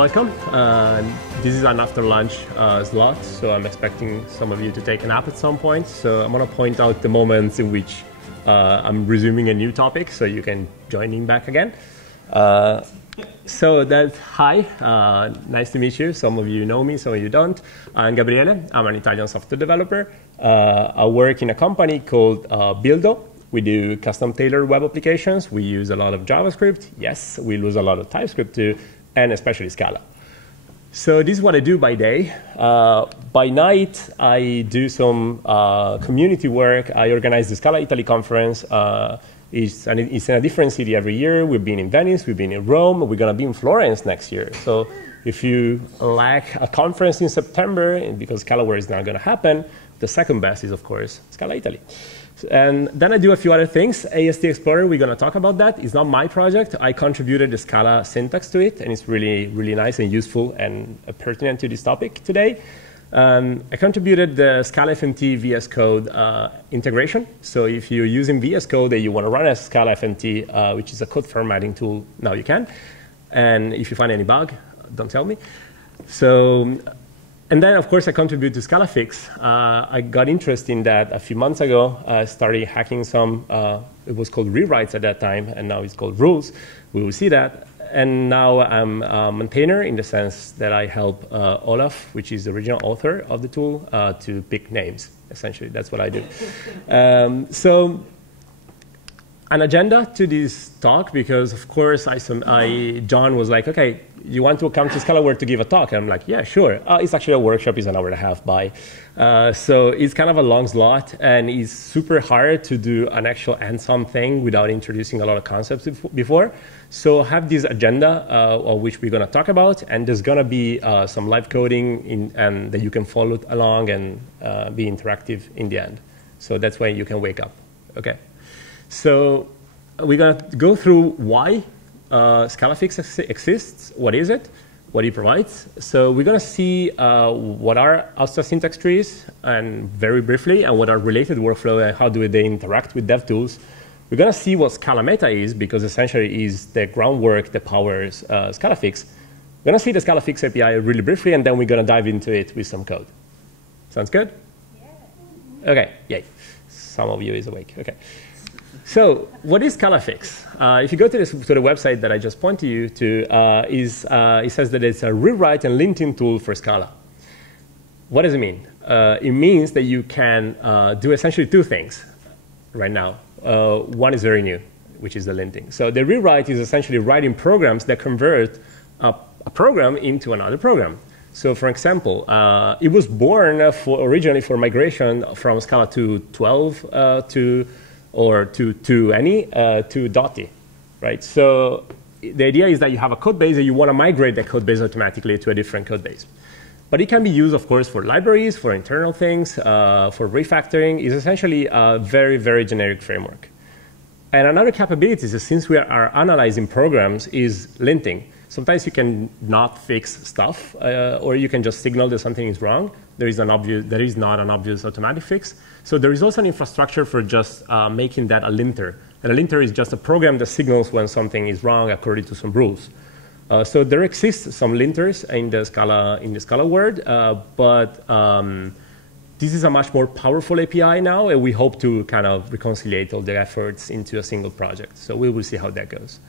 welcome. This is an after lunch slot, so I'm expecting some of you to take a nap at some point. So I'm going to point out the moments in which I'm resuming a new topic, so you can join in back again. Hi, nice to meet you. Some of you know me, some of you don't. I'm Gabriele. I'm an Italian software developer. I work in a company called Buildo. We do custom tailored web applications. We use a lot of JavaScript. Yes, we use a lot of TypeScript too, and especially Scala. So this is what I do by day. By night, I do some community work. I organize the Scala Italy conference. It's in a different city every year. We've been in Venice, we've been in Rome, we're going to be in Florence next year. So if you lack a conference in September, because ScalaWare is not going to happen, the second best is, of course, Scala Italy. And then I do a few other things. AST Explorer, we're going to talk about that. It's not my project. I contributed the Scala syntax to it, and it's really, really nice and useful and pertinent to this topic today. I contributed the SCALAFMT VS Code integration. So if you're using VS Code and you want to run as SCALAFMT, which is a code formatting tool, now you can. And if you find any bug, don't tell me. So, and then, of course, I contribute to Scalafix. I got interested in that a few months ago. I started hacking some, it was called rewrites at that time, and now it's called rules. We will see that. And now I'm a maintainer in the sense that I help Olaf, which is the original author of the tool, to pick names. Essentially, that's what I do. So an agenda to this talk, because of course John was like, okay, you want to come to ScalaWare to give a talk? And I'm like, yeah, sure. It's actually a workshop, it's an hour and a half by. So it's kind of a long slot, and it's super hard to do an actual hands-on thing without introducing a lot of concepts before. So have this agenda of which we're going to talk about, and there's going to be some live coding and that you can follow along and be interactive in the end. So that's when you can wake up. Okay. So we're going to go through why Scalafix exists, what is it, what it provides. So we're going to see what are Austa syntax trees, and very briefly, and what are related workflow and how do they interact with DevTools. We're going to see what ScalaMeta is, because essentially is the groundwork that powers Scalafix. We're going to see the Scalafix API really briefly, and then we're going to dive into it with some code. Sounds good? Yeah. OK, yay. Some of you is awake. OK. So what is Scalafix? If you go to the website that I just pointed you to, it says that it's a rewrite and linting tool for Scala. What does it mean? It means that you can do essentially two things right now. One is very new, which is the linting. So the rewrite is essentially writing programs that convert a program into another program. So for example, it was born originally for migration from Scala to 12 to any to Dotty, right? So the idea is that you have a code base and you want to migrate that code base automatically to a different code base. But it can be used, of course, for libraries, for internal things, for refactoring. It's essentially a very, very generic framework. And another capability is, since we are analyzing programs, is linting. Sometimes you can not fix stuff, or you can just signal that something is wrong. There is not an obvious automatic fix. So there is also an infrastructure for just making that a linter. And a linter is just a program that signals when something is wrong according to some rules. So there exists some linters in the Scala world, but this is a much more powerful API now, and we hope to kind of reconcile all the efforts into a single project. So we will see how that goes.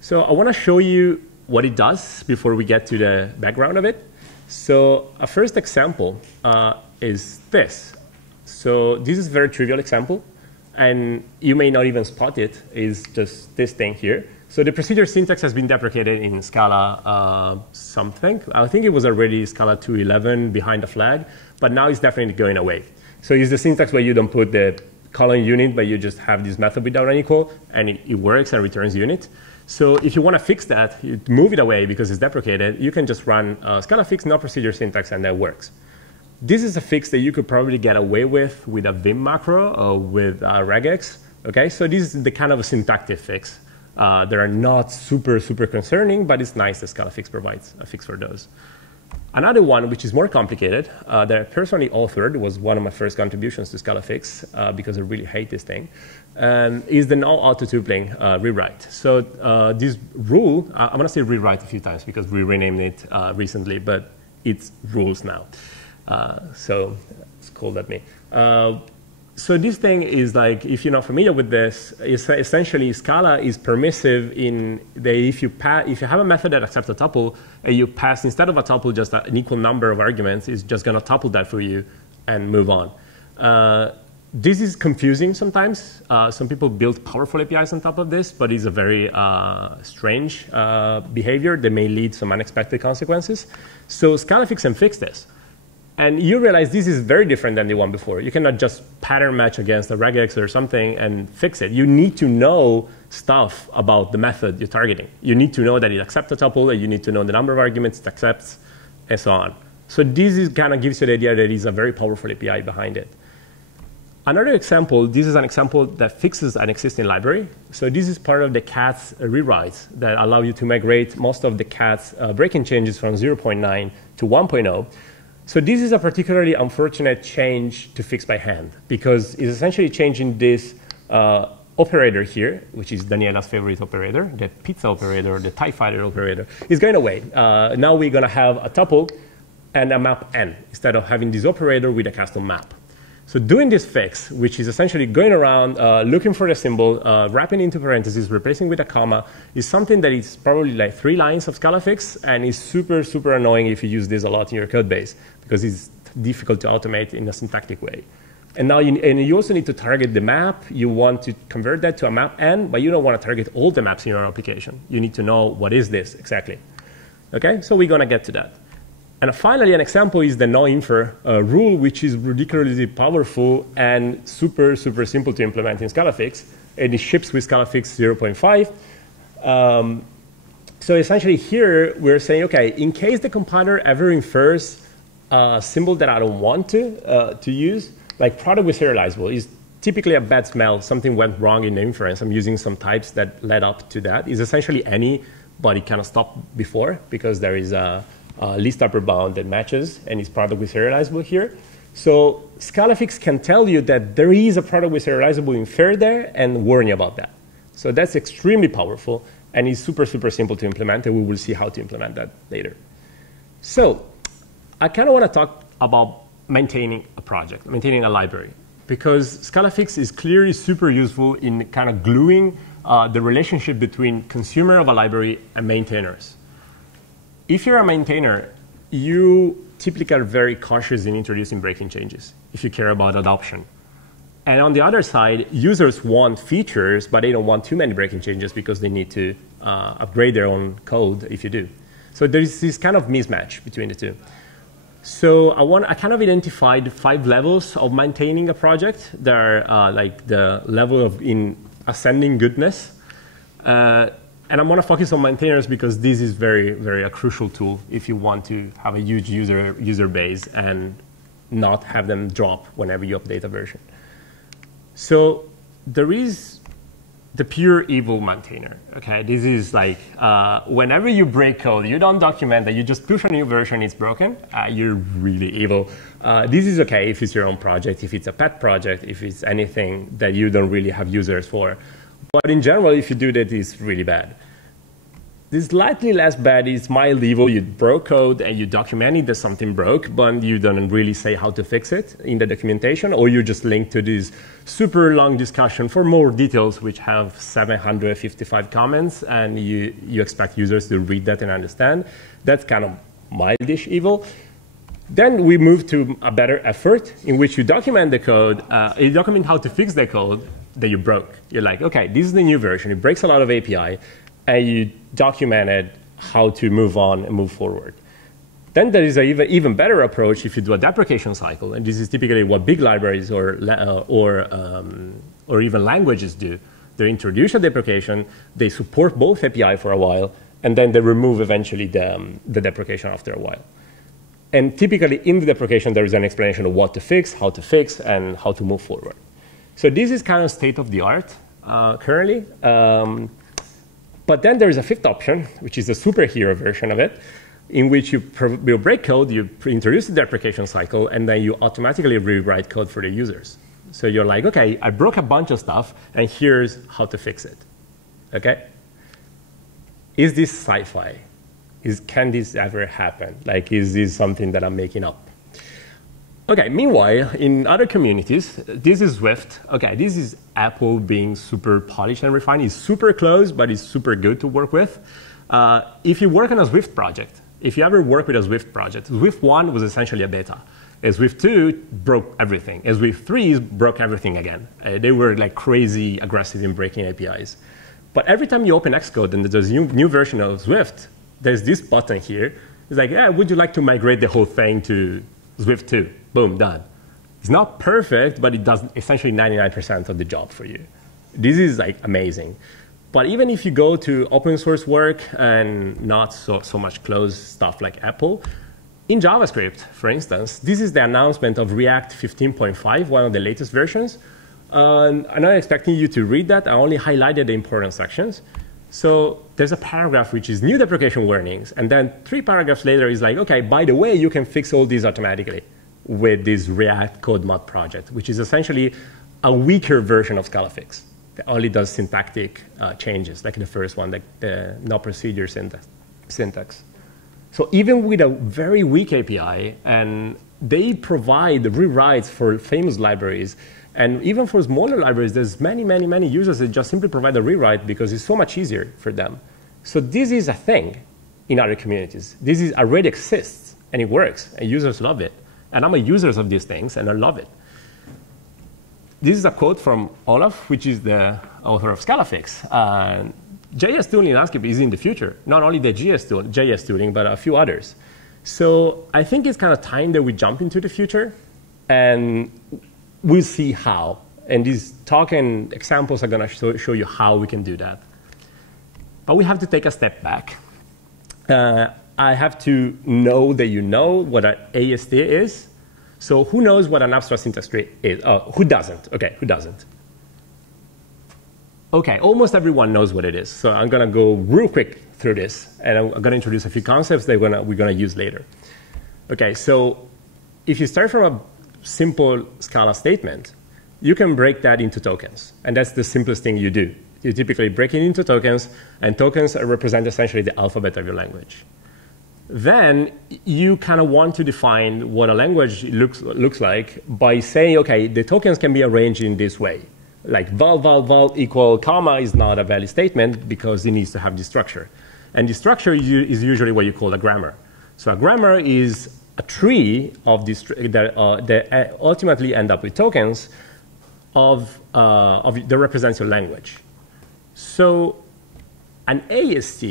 So I want to show you what it does before we get to the background of it. So a first example is this. So this is a very trivial example, and you may not even spot it. It's just this thing here. So the procedure syntax has been deprecated in Scala something. I think it was already Scala 2.11 behind the flag, but now it's definitely going away. So it's the syntax where you don't put the colon unit, but you just have this method without an equal, and it works and returns unit. So if you want to fix that, you move it away because it's deprecated, you can just run Scalafix, no procedure syntax, and that works. This is a fix that you could probably get away with a Vim macro or with regex. Okay, so this is the kind of a syntactic fix. They are not super, super concerning, but it's nice that Scalafix provides a fix for those. Another one, which is more complicated, that I personally authored, was one of my first contributions to Scalafix, because I really hate this thing, is the NOAUTOTUPLING rewrite. So this rule, I'm going to say rewrite a few times because we renamed it recently, but it's rules now. So it's cool at me. So this thing is like, if you're not familiar with this, essentially Scala is permissive in that if you have a method that accepts a tuple, and you pass, instead of a tuple, just an equal number of arguments, it's just going to tuple that for you and move on. This is confusing sometimes. Some people build powerful APIs on top of this, but it's a very strange behavior that may lead to some unexpected consequences. So Scalafix can fix this. And you realize this is very different than the one before. You cannot just pattern match against a regex or something and fix it. You need to know stuff about the method you're targeting. You need to know that it accepts a tuple, and you need to know the number of arguments it accepts, and so on. So this is kind of gives you the idea that it's a very powerful API behind it. Another example, this is an example that fixes an existing library. So this is part of the CATS rewrites that allow you to migrate most of the CATS breaking changes from 0.9 to 1.0. So this is a particularly unfortunate change to fix by hand, because it's essentially changing this operator here, which is Daniela's favorite operator, the pizza operator, the TIE fighter operator, is going away. Now we're going to have a tuple and a map n, instead of having this operator with a custom map. So doing this fix, which is essentially going around, looking for the symbol, wrapping into parentheses, replacing with a comma, is something that is probably like 3 lines of Scalafix, and is super, super annoying if you use this a lot in your code base, because it's difficult to automate in a syntactic way. And now you also need to target the map. You want to convert that to a map n, but you don't want to target all the maps in your application. You need to know what is this exactly. Okay, so we're going to get to that. And finally, an example is the NOINFER rule, which is ridiculously powerful and super, super simple to implement in Scalafix. And it ships with Scalafix 0.5. So essentially here, we're saying, OK, in case the compiler ever infers a symbol that I don't want to use, like product with serializable, is typically a bad smell. Something went wrong in the inference. I'm using some types that led up to that. It's essentially any, but it kind of stopped before, because there is a least upper bound that matches, and it's product with serializable here. So Scalafix can tell you that there is a product with serializable inferred there and warn you about that. So that's extremely powerful, and it's super, super simple to implement, and we will see how to implement that later. So I kind of want to talk about maintaining a project, maintaining a library, because Scalafix is clearly super useful in kind of gluing the relationship between consumer of a library and maintainers. If you're a maintainer, you typically are very cautious in introducing breaking changes if you care about adoption. And on the other side, users want features, but they don't want too many breaking changes because they need to upgrade their own code if you do. So there's this kind of mismatch between the two. So I kind of identified 5 levels of maintaining a project. There are like the level of in ascending goodness. And I'm going to focus on maintainers because this is very, very a crucial tool if you want to have a huge user base and not have them drop whenever you update a version. So there is the pure evil maintainer. Okay, this is like whenever you break code, you don't document that, you just push a new version, it's broken. You're really evil. This is okay if it's your own project, if it's a pet project, if it's anything that you don't really have users for. But in general, if you do that, it's really bad. This slightly less bad is mild evil. You broke code and you documented that something broke, but you don't really say how to fix it in the documentation, or you just link to this super long discussion for more details, which have 755 comments, and you expect users to read that and understand. That's kind of mildish evil. Then we move to a better effort in which you document the code, you document how to fix the code that you broke. You're like, OK, this is the new version. It breaks a lot of API. And you documented how to move on and move forward. Then there is an even better approach if you do a deprecation cycle. And this is typically what big libraries or even languages do. They introduce a deprecation. They support both API for a while. And then they remove eventually the deprecation after a while. And typically in the deprecation, there is an explanation of what to fix, and how to move forward. So this is kind of state of the art currently. But then there is a 5th option, which is the superhero version of it, in which you break code, you introduce the deprecation cycle, and then you automatically rewrite code for the users. So you're like, okay, I broke a bunch of stuff, and here's how to fix it. Okay? Is this sci-fi? Can this ever happen? Like, is this something that I'm making up? Okay, meanwhile, in other communities, this is Swift. Okay, this is Apple being super polished and refined. It's super close, but it's super good to work with. If you work on a Swift project, if you ever work with a Swift project, Swift 1 was essentially a beta. Swift 2 broke everything. Swift 3 broke everything again. They were like crazy aggressive in breaking APIs. But every time you open Xcode and there's a new version of Swift, there's this button here. It's like, yeah, would you like to migrate the whole thing to Swift 2? Boom, done. It's not perfect, but it does essentially 99% of the job for you. This is like amazing. But even if you go to open source work and not so much closed stuff like Apple, in JavaScript, for instance, this is the announcement of React 15.5, one of the latest versions. I'm not expecting you to read that. I only highlighted the important sections. So there's a paragraph which is new deprecation warnings. And then 3 paragraphs later is like, OK, by the way, you can fix all these automatically with this React code mod project, which is essentially a weaker version of Scalafix that only does syntactic changes, like the first one, like the NOPROCEDURESYNTAX. So even with a very weak API, and they provide rewrites for famous libraries, and even for smaller libraries, there's many, many, many users that just simply provide a rewrite because it's so much easier for them. So this is a thing in other communities. This already exists, and it works, and users love it. And I'm a user of these things, and I love it. This is a quote from Olaf, which is the author of Scalafix. JS tooling in ASCII is in the future. Not only the JS tooling, but a few others. So I think it's kind of time that we jump into the future, and we'll see how. And these talk and examples are going to show you how we can do that. But we have to take a step back. I have to know that you know what an AST is. So who knows what an abstract syntax tree is? Oh, who doesn't? OK, who doesn't? OK, almost everyone knows what it is. So I'm going to go real quick through this. And I'm going to introduce a few concepts that we're going to use later. OK, so if you start from a simple Scala statement, you can break that into tokens. And that's the simplest thing you do. You typically break it into tokens. And tokens represent essentially the alphabet of your language. Then you kind of want to define what a language looks like by saying, OK, the tokens can be arranged in this way. Like val equal comma is not a valid statement because it needs to have this structure. And the structure is usually what you call a grammar. So a grammar is a tree of this that ultimately end up with tokens that represents your language. So an AST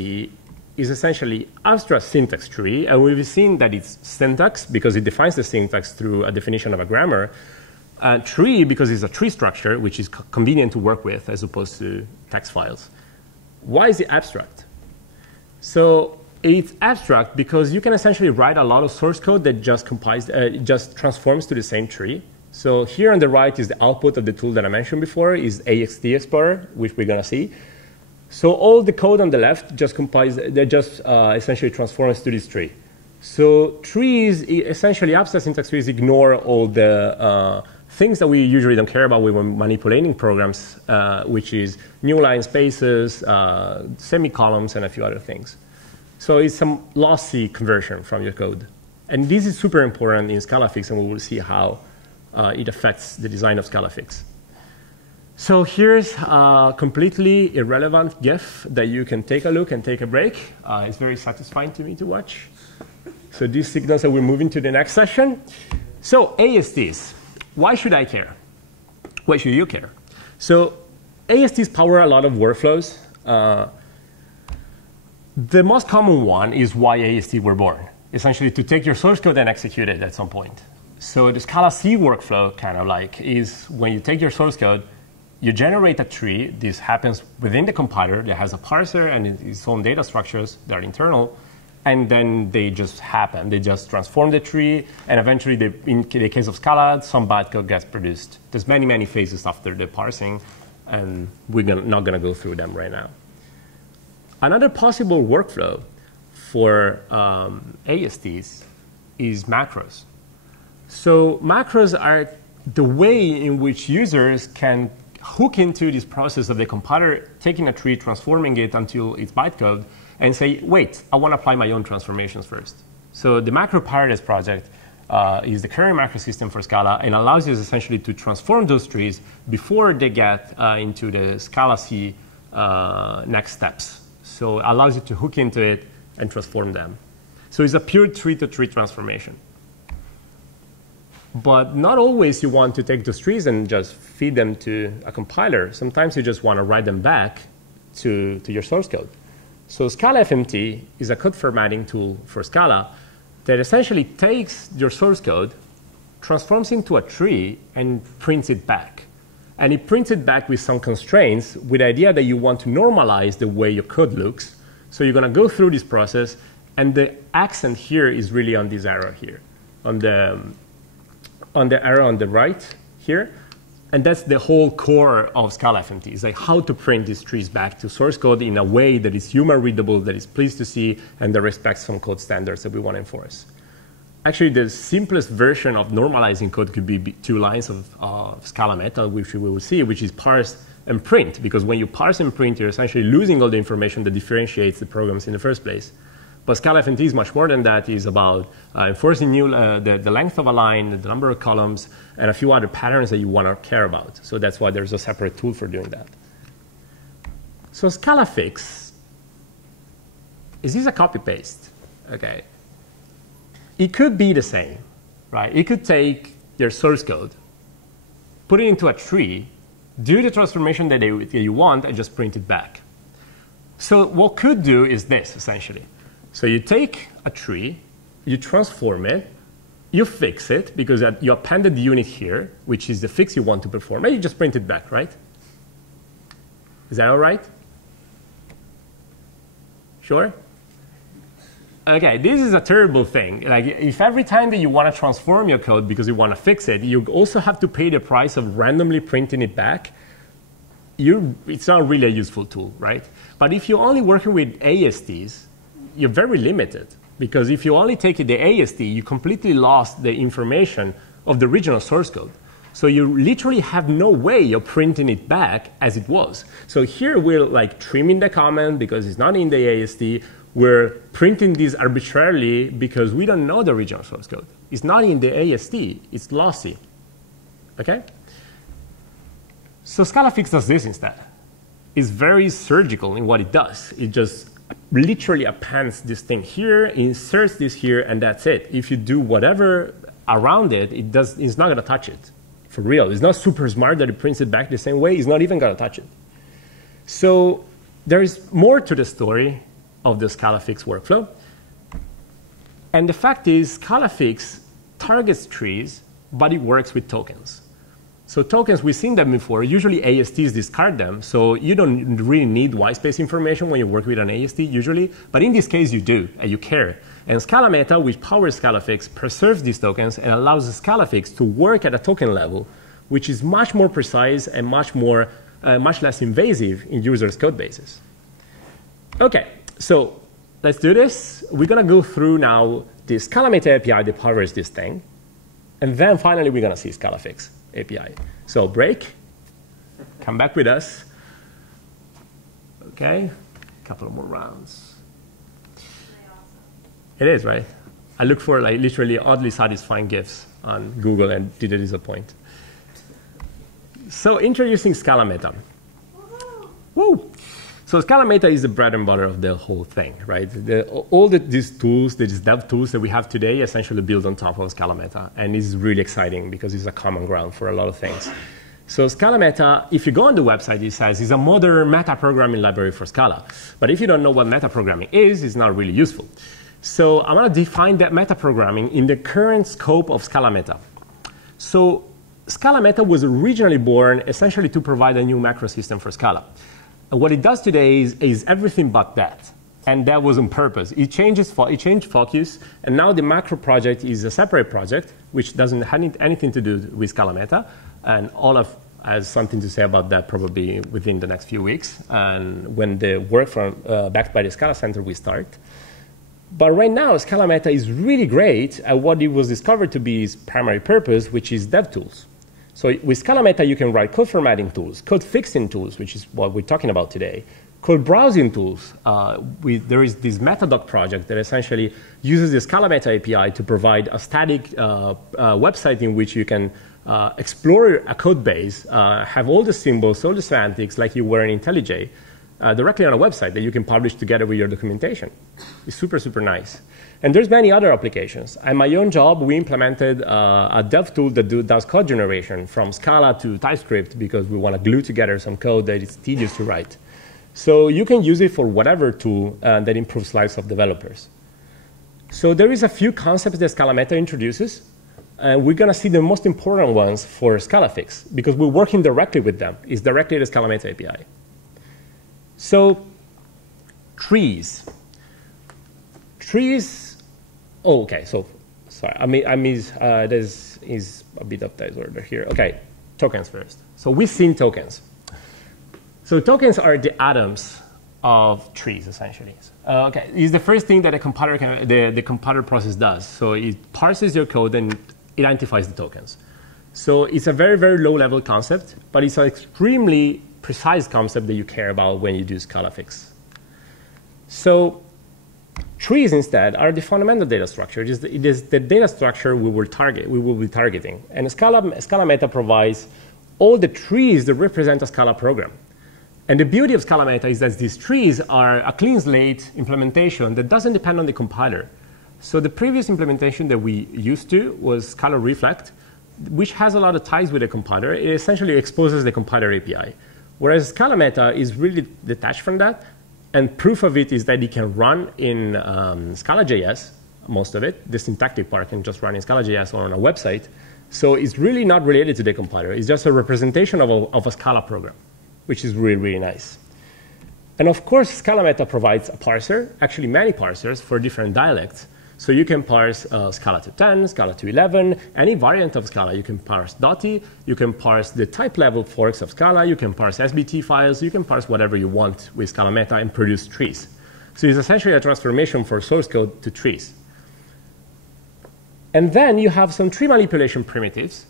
is essentially abstract syntax tree, and we've seen that it's syntax because it defines the syntax through a definition of a grammar. Tree because it's a tree structure, which is convenient to work with as opposed to text files. Why is it abstract? So it's abstract because you can essentially write a lot of source code that just transforms to the same tree. So here on the right is the output of the tool that I mentioned before, is AXT Explorer, which we're going to see. So all the code on the left just essentially transforms to this tree. So trees, essentially abstract syntax trees, ignore all the things that we usually don't care about when we're manipulating programs, which is new line spaces, semicolons, and a few other things. So it's some lossy conversion from your code. And this is super important in Scalafix, and we will see how it affects the design of Scalafix. So here's a completely irrelevant GIF that you can take a look and take a break. It's very satisfying to me to watch. So this signals that we're moving to the next session. So ASTs, why should I care? Why should you care? So ASTs power a lot of workflows. The most common one is why AST were born, essentially to take your source code and execute it at some point. So the Scala C workflow kind of like is when you take your source code, you generate a tree. This happens within the compiler that has a parser and its own data structures that are internal. And then they just happen. They just transform the tree. And eventually, in the case of Scala, some bad code gets produced. There's many, many phases after the parsing. And we're not going to go through them right now. Another possible workflow for ASTs is macros. So macros are the way in which users can hook into this process of the compiler taking a tree, transforming it until it's bytecode, and say, wait, I want to apply my own transformations first. So the macro Paradise project is the current macro system for Scala and allows you essentially to transform those trees before they get into the SCALA-C next steps. So it allows you to hook into it and transform them. So it's a pure tree-to-tree transformation. But not always you want to take those trees and just feed them to a compiler. Sometimes you just want to write them back to your source code. So SCALAFMT is a code formatting tool for Scala that essentially takes your source code, transforms into a tree, and prints it back. And it prints it back with some constraints with the idea that you want to normalize the way your code looks. So you're going to go through this process, and the accent here is really on this arrow here, on the arrow on the right here. And that's the whole core of ScalaFMT. It's like how to print these trees back to source code in a way that is human readable, that is pleased to see, and that respects some code standards that we want to enforce. Actually, the simplest version of normalizing code could be 2 lines of SCALA.meta, which we will see, which is parse and print. Because when you parse and print, you're essentially losing all the information that differentiates the programs in the first place. But ScalaFMT is much more than that. It's about enforcing the length of a line, the number of columns, and a few other patterns that you want to care about. So that's why there's a separate tool for doing that. So Scalafix, is this a copy-paste? Okay. It could be the same, right? It could take your source code, put it into a tree, do the transformation that you want, and just print it back. So what could do is this, essentially. So you take a tree, you transform it, you fix it, because you appended the unit here, which is the fix you want to perform, and you just print it back, right? Is that all right? Sure? Okay, this is a terrible thing. Like, if every time that you want to transform your code because you want to fix it, you also have to pay the price of randomly printing it back, it's not really a useful tool, right? But if you're only working with ASTs, you're very limited, because if you only take the AST, you completely lost the information of the original source code. So you literally have no way of printing it back as it was. So here we're like trimming the comment because it's not in the AST. We're printing this arbitrarily because we don't know the original source code. It's not in the AST. It's lossy. Okay? So Scalafix does this instead. It's very surgical in what it does. It just literally appends this thing here, inserts this here, and that's it. If you do whatever around it, it's not going to touch it. For real. It's not super smart that it prints it back the same way. It's not even going to touch it. So there is more to the story of the Scalafix workflow. And the fact is, Scalafix targets trees, but it works with tokens. So tokens, we've seen them before. Usually ASTs discard them, so you don't really need white space information when you work with an AST usually. But in this case, you do, and you care. And SCALA.meta, which powers Scalafix, preserves these tokens and allows Scalafix to work at a token level, which is much more precise and much less invasive in users' code bases. OK, so let's do this. We're going to go through now the Scala.meta API that powers this thing. And then finally, we're going to see Scalafix API. So break, come back with us. OK, a couple more rounds. It is, right? I look for like literally oddly satisfying GIFs on Google and didn't disappoint. So introducing Scala.meta. Woo! So Scala.meta is the bread and butter of the whole thing, right? These tools, these dev tools that we have today essentially build on top of Scala.meta. And it's really exciting because it's a common ground for a lot of things. So Scala.meta, if you go on the website, it says it's a modern meta-programming library for Scala. But if you don't know what meta-programming is, it's not really useful. So I'm going to define that meta-programming in the current scope of Scala.meta. So Scala.meta was originally born essentially to provide a new macro system for Scala. And what it does today is everything but that. And that was on purpose. It changed focus, and now the macro project is a separate project, which doesn't have anything to do with Scala.meta. And Olaf has something to say about that probably within the next few weeks, and when the work backed by the Scala Center will start. But right now, SCALA.meta is really great at what it was discovered to be its primary purpose, which is DevTools. So with SCALA.meta, you can write code formatting tools, code fixing tools, which is what we're talking about today, code browsing tools. There is this Metadoc project that essentially uses the SCALA.meta API to provide a static website in which you can explore a code base, have all the symbols, all the semantics like you were in IntelliJ, directly on a website that you can publish together with your documentation. It's super, super nice. And there's many other applications. At my own job, we implemented a dev tool that does code generation from Scala to TypeScript because we want to glue together some code that is tedious to write. So you can use it for whatever tool that improves lives of developers. So there is a few concepts that SCALA.meta introduces. And we're going to see the most important ones for Scalafix because we're working directly with them. It's directly the SCALA.meta API. So trees. Oh, OK. So sorry. This is a bit of disorder here. OK, tokens first. So we've seen tokens. So tokens are the atoms of trees, essentially. OK, it's the first thing that a compiler the compiler process does. So it parses your code and identifies the tokens. So it's a very, very low-level concept, but it's an extremely precise concept that you care about when you do Scalafix. So trees, instead, are the fundamental data structure. It is the data structure we will be targeting. And SCALA.meta provides all the trees that represent a Scala program. And the beauty of SCALA.meta is that these trees are a clean slate implementation that doesn't depend on the compiler. So the previous implementation that we used to was Scala Reflect, which has a lot of ties with the compiler. It essentially exposes the compiler API. Whereas Scala.meta is really detached from that. And proof of it is that it can run in Scala.js, most of it. The syntactic part can just run in Scala.js or on a website. So it's really not related to the compiler. It's just a representation of a Scala program, which is really, really nice. And of course, SCALA.meta provides a parser, actually many parsers for different dialects. So you can parse Scala to 10, Scala to 11, any variant of Scala. You can parse Dotty, you can parse the type level forks of Scala, you can parse SBT files, you can parse whatever you want with SCALA.meta and produce trees. So it's essentially a transformation for source code to trees. And then you have some tree manipulation primitives,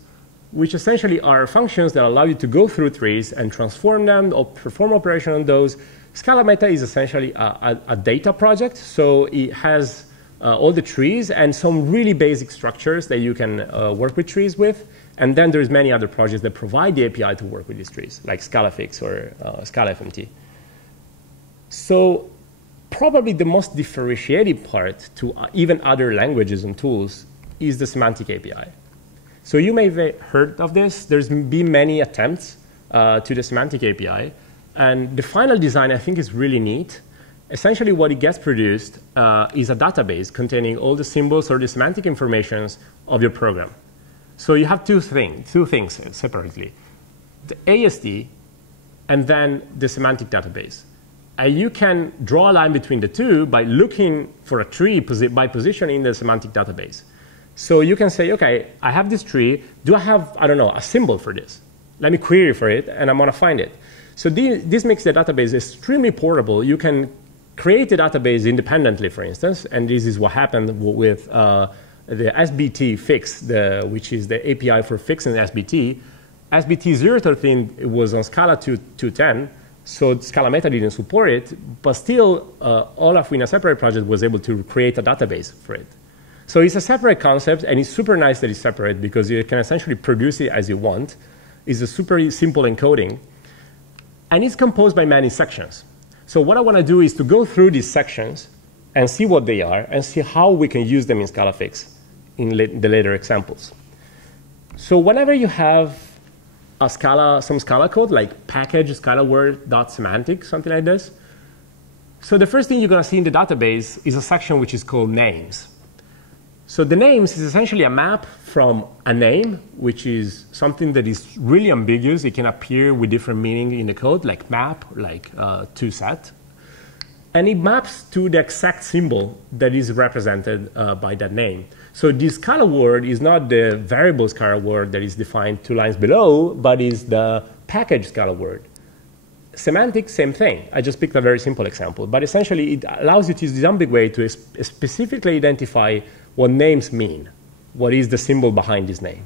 which essentially are functions that allow you to go through trees and transform them or perform operation on those. SCALA.meta is essentially a data project, so it has all the trees and some really basic structures that you can work with trees with. And then there's many other projects that provide the API to work with these trees, like Scalafix or ScalaFMT. So probably the most differentiated part to even other languages and tools is the semantic API. So you may have heard of this. There's been many attempts to the semantic API. And the final design, I think, is really neat. Essentially, what it gets produced is a database containing all the symbols or the semantic informations of your program. So you have two things separately, the ASD and then the semantic database. And you can draw a line between the two by looking for a tree by positioning the semantic database. So you can say, OK, I have this tree. Do I have, I don't know, a symbol for this? Let me query for it, and I'm going to find it. So this makes the database extremely portable. You can create a database independently, for instance, and this is what happened with the SBT fix, which is the API for fixing SBT. SBT 013 was on Scala 2.10, so SCALA.meta didn't support it, but still, Olaf, in a separate project, was able to create a database for it. So it's a separate concept, and it's super nice that it's separate because you can essentially produce it as you want. It's a super simple encoding, and it's composed by many sections. So what I want to do is to go through these sections and see what they are and see how we can use them in Scalafix in the later examples. So whenever you have some Scala code, like package Scala word.semantic, something like this, so the first thing you're going to see in the database is a section which is called names. So the names is essentially a map from a name, which is something that is really ambiguous. It can appear with different meaning in the code, like map, like to set. And it maps to the exact symbol that is represented by that name. So this Scala word is not the variable Scala word that is defined 2 lines below, but is the package Scala word. Semantic, same thing. I just picked a very simple example. But essentially, it allows you to use this ambiguity to specifically identify what names mean. What is the symbol behind this name?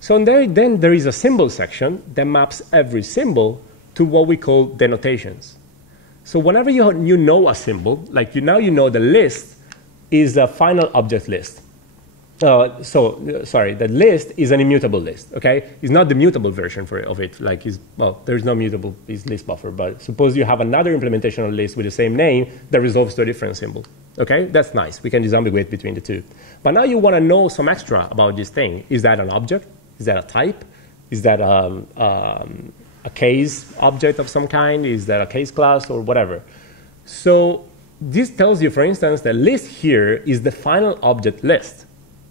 So then there is a symbol section that maps every symbol to what we call denotations. So whenever you know a symbol, like now you know the list is a final object list. The list is an immutable list, okay? It's not the mutable version of it, like there's no mutable list buffer, but suppose you have another implementation of list with the same name that resolves to a different symbol, okay? That's nice. We can disambiguate between the two. But now you want to know some extra about this thing. Is that an object? Is that a type? Is that a case object of some kind? Is that a case class or whatever? So this tells you, for instance, that list here is the final object list.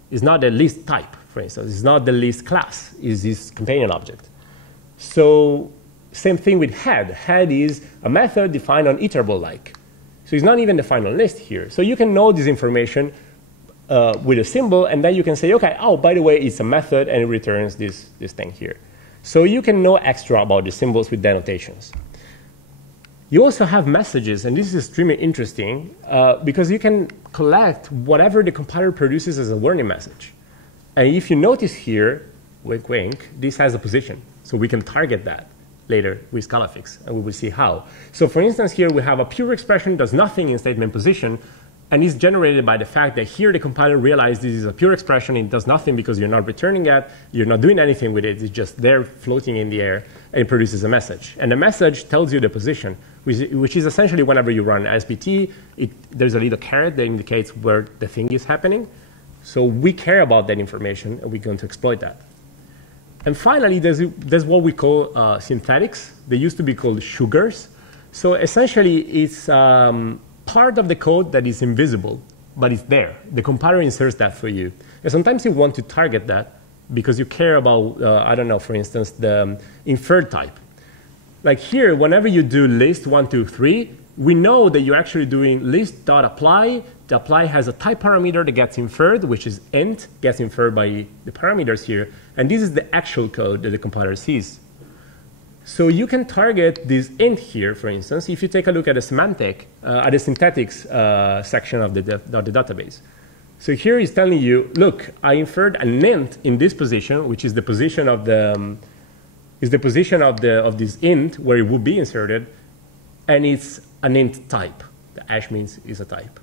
It's not the list type, for instance. It's not the list class. It's this companion object. So same thing with head. Head is a method defined on iterable like. So it's not even the final list here. So you can know this information with a symbol, and then you can say, okay, oh, by the way, it's a method, and it returns this thing here. So you can know extra about the symbols with denotations. You also have messages, and this is extremely interesting because you can collect whatever the compiler produces as a warning message. And if you notice here, wink, wink, this has a position. So we can target that later with Scalafix, and we will see how. So for instance, here we have a pure expression, does nothing in statement position, and is generated by the fact that here the compiler realized this is a pure expression, it does nothing because you're not returning it, you're not doing anything with it, it's just there floating in the air, and it produces a message. And the message tells you the position, which is essentially whenever you run SBT, there's a little caret that indicates where the thing is happening. So we care about that information, and we're going to exploit that. And finally, there's what we call synthetics. They used to be called sugars. So essentially, it's part of the code that is invisible, but it's there. The compiler inserts that for you. And sometimes you want to target that because you care about, I don't know, for instance, the inferred type. Like here, whenever you do list 1, 2, 3, we know that you're actually doing list.apply. The apply has a type parameter that gets inferred, which is int, gets inferred by the parameters here. And this is the actual code that the compiler sees. So you can target this int here, for instance, if you take a look at the synthetics section of the database. So here it's telling you, look, I inferred an int in this position, which is the position of this int where it would be inserted, and it's an int type. The hash means is a type.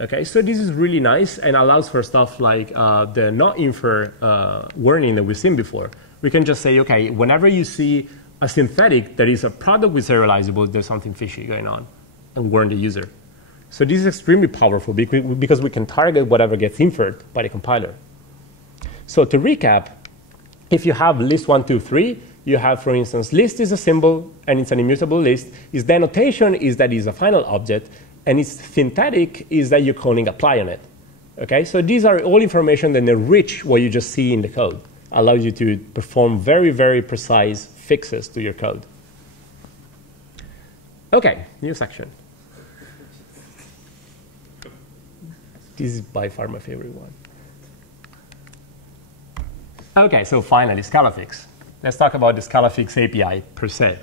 Okay, so this is really nice and allows for stuff like the NOINFER warning that we've seen before. We can just say, okay, whenever you see a synthetic that is a product with serializable, there's something fishy going on, and warn the user. So this is extremely powerful because we can target whatever gets inferred by the compiler. So to recap, if you have list 1, 2, 3, you have, for instance, list is a symbol, and it's an immutable list. Its denotation is that it's a final object, and its synthetic is that you're calling apply on it. Okay, so these are all information that enrich what you just see in the code, allows you to perform very, very precise fixes to your code. Okay, new section. This is by far my favorite one. Okay, so finally, Scalafix. Let's talk about the Scalafix API per se.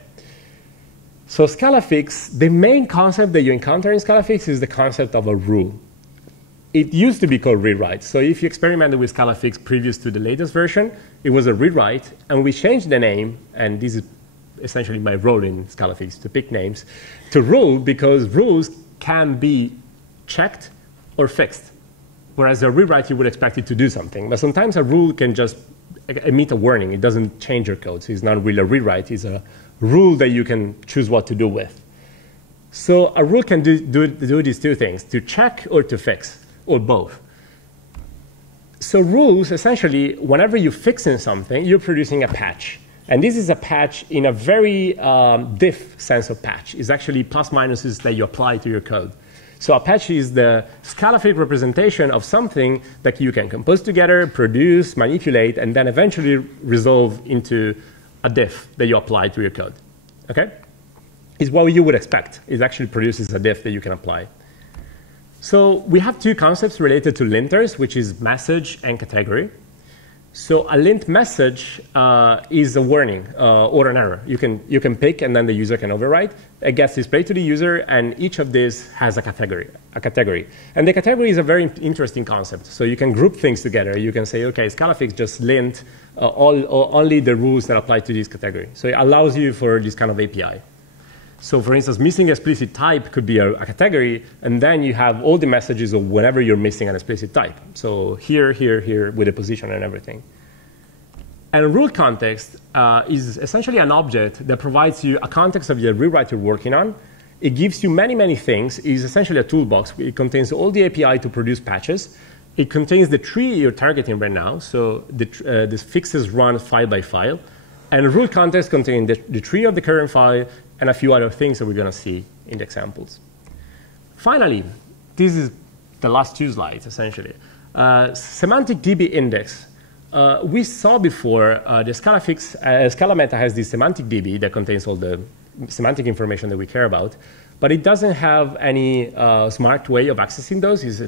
So Scalafix, the main concept that you encounter in Scalafix is the concept of a rule. It used to be called rewrite. So if you experimented with Scalafix previous to the latest version, it was a rewrite, and we changed the name, and this is essentially my role in Scalafix, to pick names, to rule, because rules can be checked or fixed. Whereas a rewrite, you would expect it to do something. But sometimes a rule can just emit a warning. It doesn't change your code. So it's not really a rewrite. It's a rule that you can choose what to do with. So a rule can do these two things, to check or to fix, or both. So rules, essentially, whenever you're fixing something, you're producing a patch. And this is a patch in a very diff sense of patch. It's actually plus minuses that you apply to your code. So a patch is the Scalafix representation of something that you can compose together, produce, manipulate, and then eventually resolve into a diff that you apply to your code. Okay? It's what you would expect. It actually produces a diff that you can apply. So we have two concepts related to linters, which is message and category. So a lint message is a warning or an error. You can pick, and then the user can overwrite. It gets displayed to the user, and each of these has a category. And the category is a very interesting concept. So you can group things together. You can say, OK, Scalafix just lint only the rules that apply to this category. So it allows you for this kind of API. So for instance, missing explicit type could be a category, and then you have all the messages of whenever you're missing an explicit type. So here, here, here, with a position and everything. And rule context is essentially an object that provides you a context of the rewrite you're working on. It gives you many, many things. It's essentially a toolbox. It contains all the API to produce patches. It contains the tree you're targeting right now. So the fixes run file by file. And the rule context contains the tree of the current file and a few other things that we're going to see in the examples. Finally, this is the last two slides, essentially. SemanticdbIndex. We saw before the Scalafix, ScalaMeta has this SemanticDB that contains all the semantic information that we care about, but it doesn't have any smart way of accessing those. Is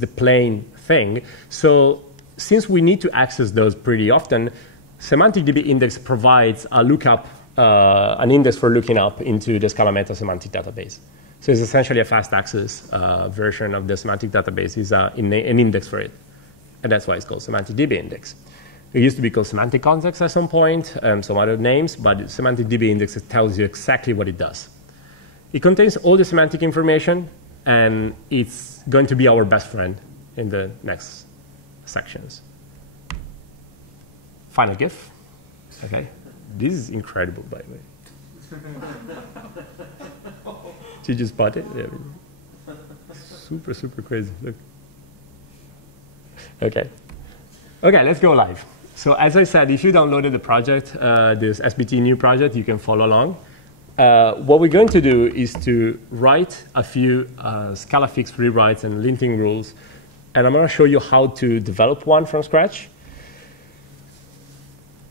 the plain thing. So since we need to access those pretty often, SemanticdbIndex provides a lookup, an index for looking up into the ScalaMeta semantic database. So it's essentially a fast access version of the semantic database. Is an index for it. And that's why it's called SemanticdbIndex. It used to be called semantic context at some point, some other names, but SemanticdbIndex tells you exactly what it does. It contains all the semantic information, and it's going to be our best friend in the next sections. Final GIF. Okay. This is incredible, by the way. Did you spot it? Yeah. Super, super crazy. Look. OK. OK, let's go live. So as I said, if you downloaded the project, this SBT new project, you can follow along. What we're going to do is to write a few Scalafix rewrites and linting rules. And I'm going to show you how to develop one from scratch.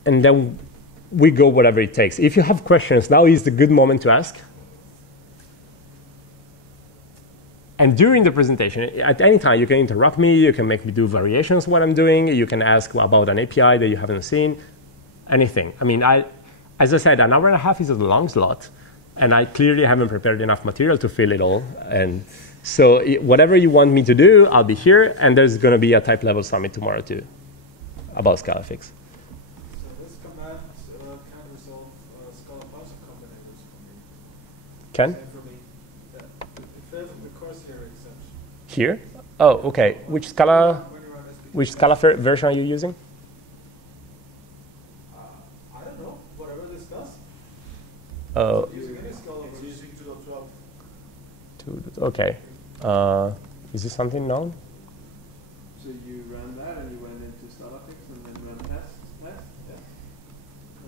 And then we go whatever it takes. If you have questions, now is the good moment to ask. And during the presentation, at any time, you can interrupt me. You can make me do variations of what I'm doing. You can ask about an API that you haven't seen, anything. I mean, as I said, an hour and a half is a long slot. And I clearly haven't prepared enough material to fill it all. And so whatever you want me to do, I'll be here. And there's going to be a type level summit tomorrow, too, about Scalafix. So this command can resolve Scala parsing combinations for me. Can? Same for me. It fails in the course here exception. Here? Oh, OK. Which Scala version are you using? I don't know. Whatever this does. Using any Scala version. It's using 2.12. OK. Is this something known? So you ran that and you went into Scalafix and then run test? Yeah.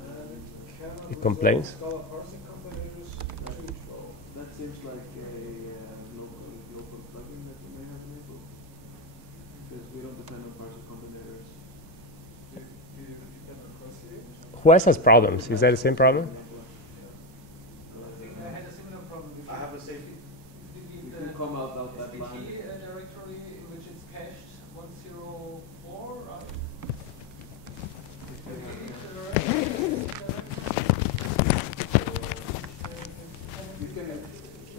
And It complains. Scala parsing combinations 2.12. That seems like a local plugin that you may have enabled. Because we don't depend on parser combinators. Do you depend on cross here? Who else has problems? Is that the same problem? I think I had a similar problem before. I have a safety. You can come out that SBT line. directory in which it's cached 104, right? You can,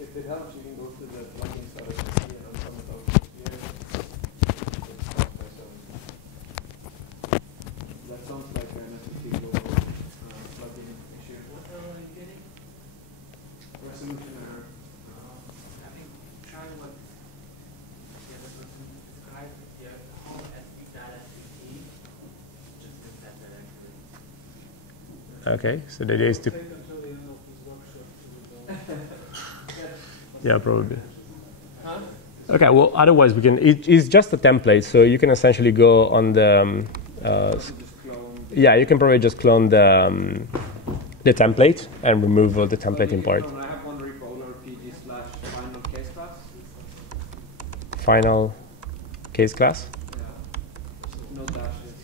if it helps, you can go to the plugins that SBT and open it out here. That sounds like an SBT global plugin issue. What are you getting? Resolution error. I think trying what the other person described here, how SB.SBT, just in that directory. OK. So the idea is to. Take until the end of this workshop to resolve. Yeah, probably. Huh? OK. Well, otherwise, we can. It's just a template. So you can essentially go on the. Just clone. Yeah, you can probably just clone the template and remove all the template import. I have one repo PG/final case class. Final case class. Yeah. No dashes.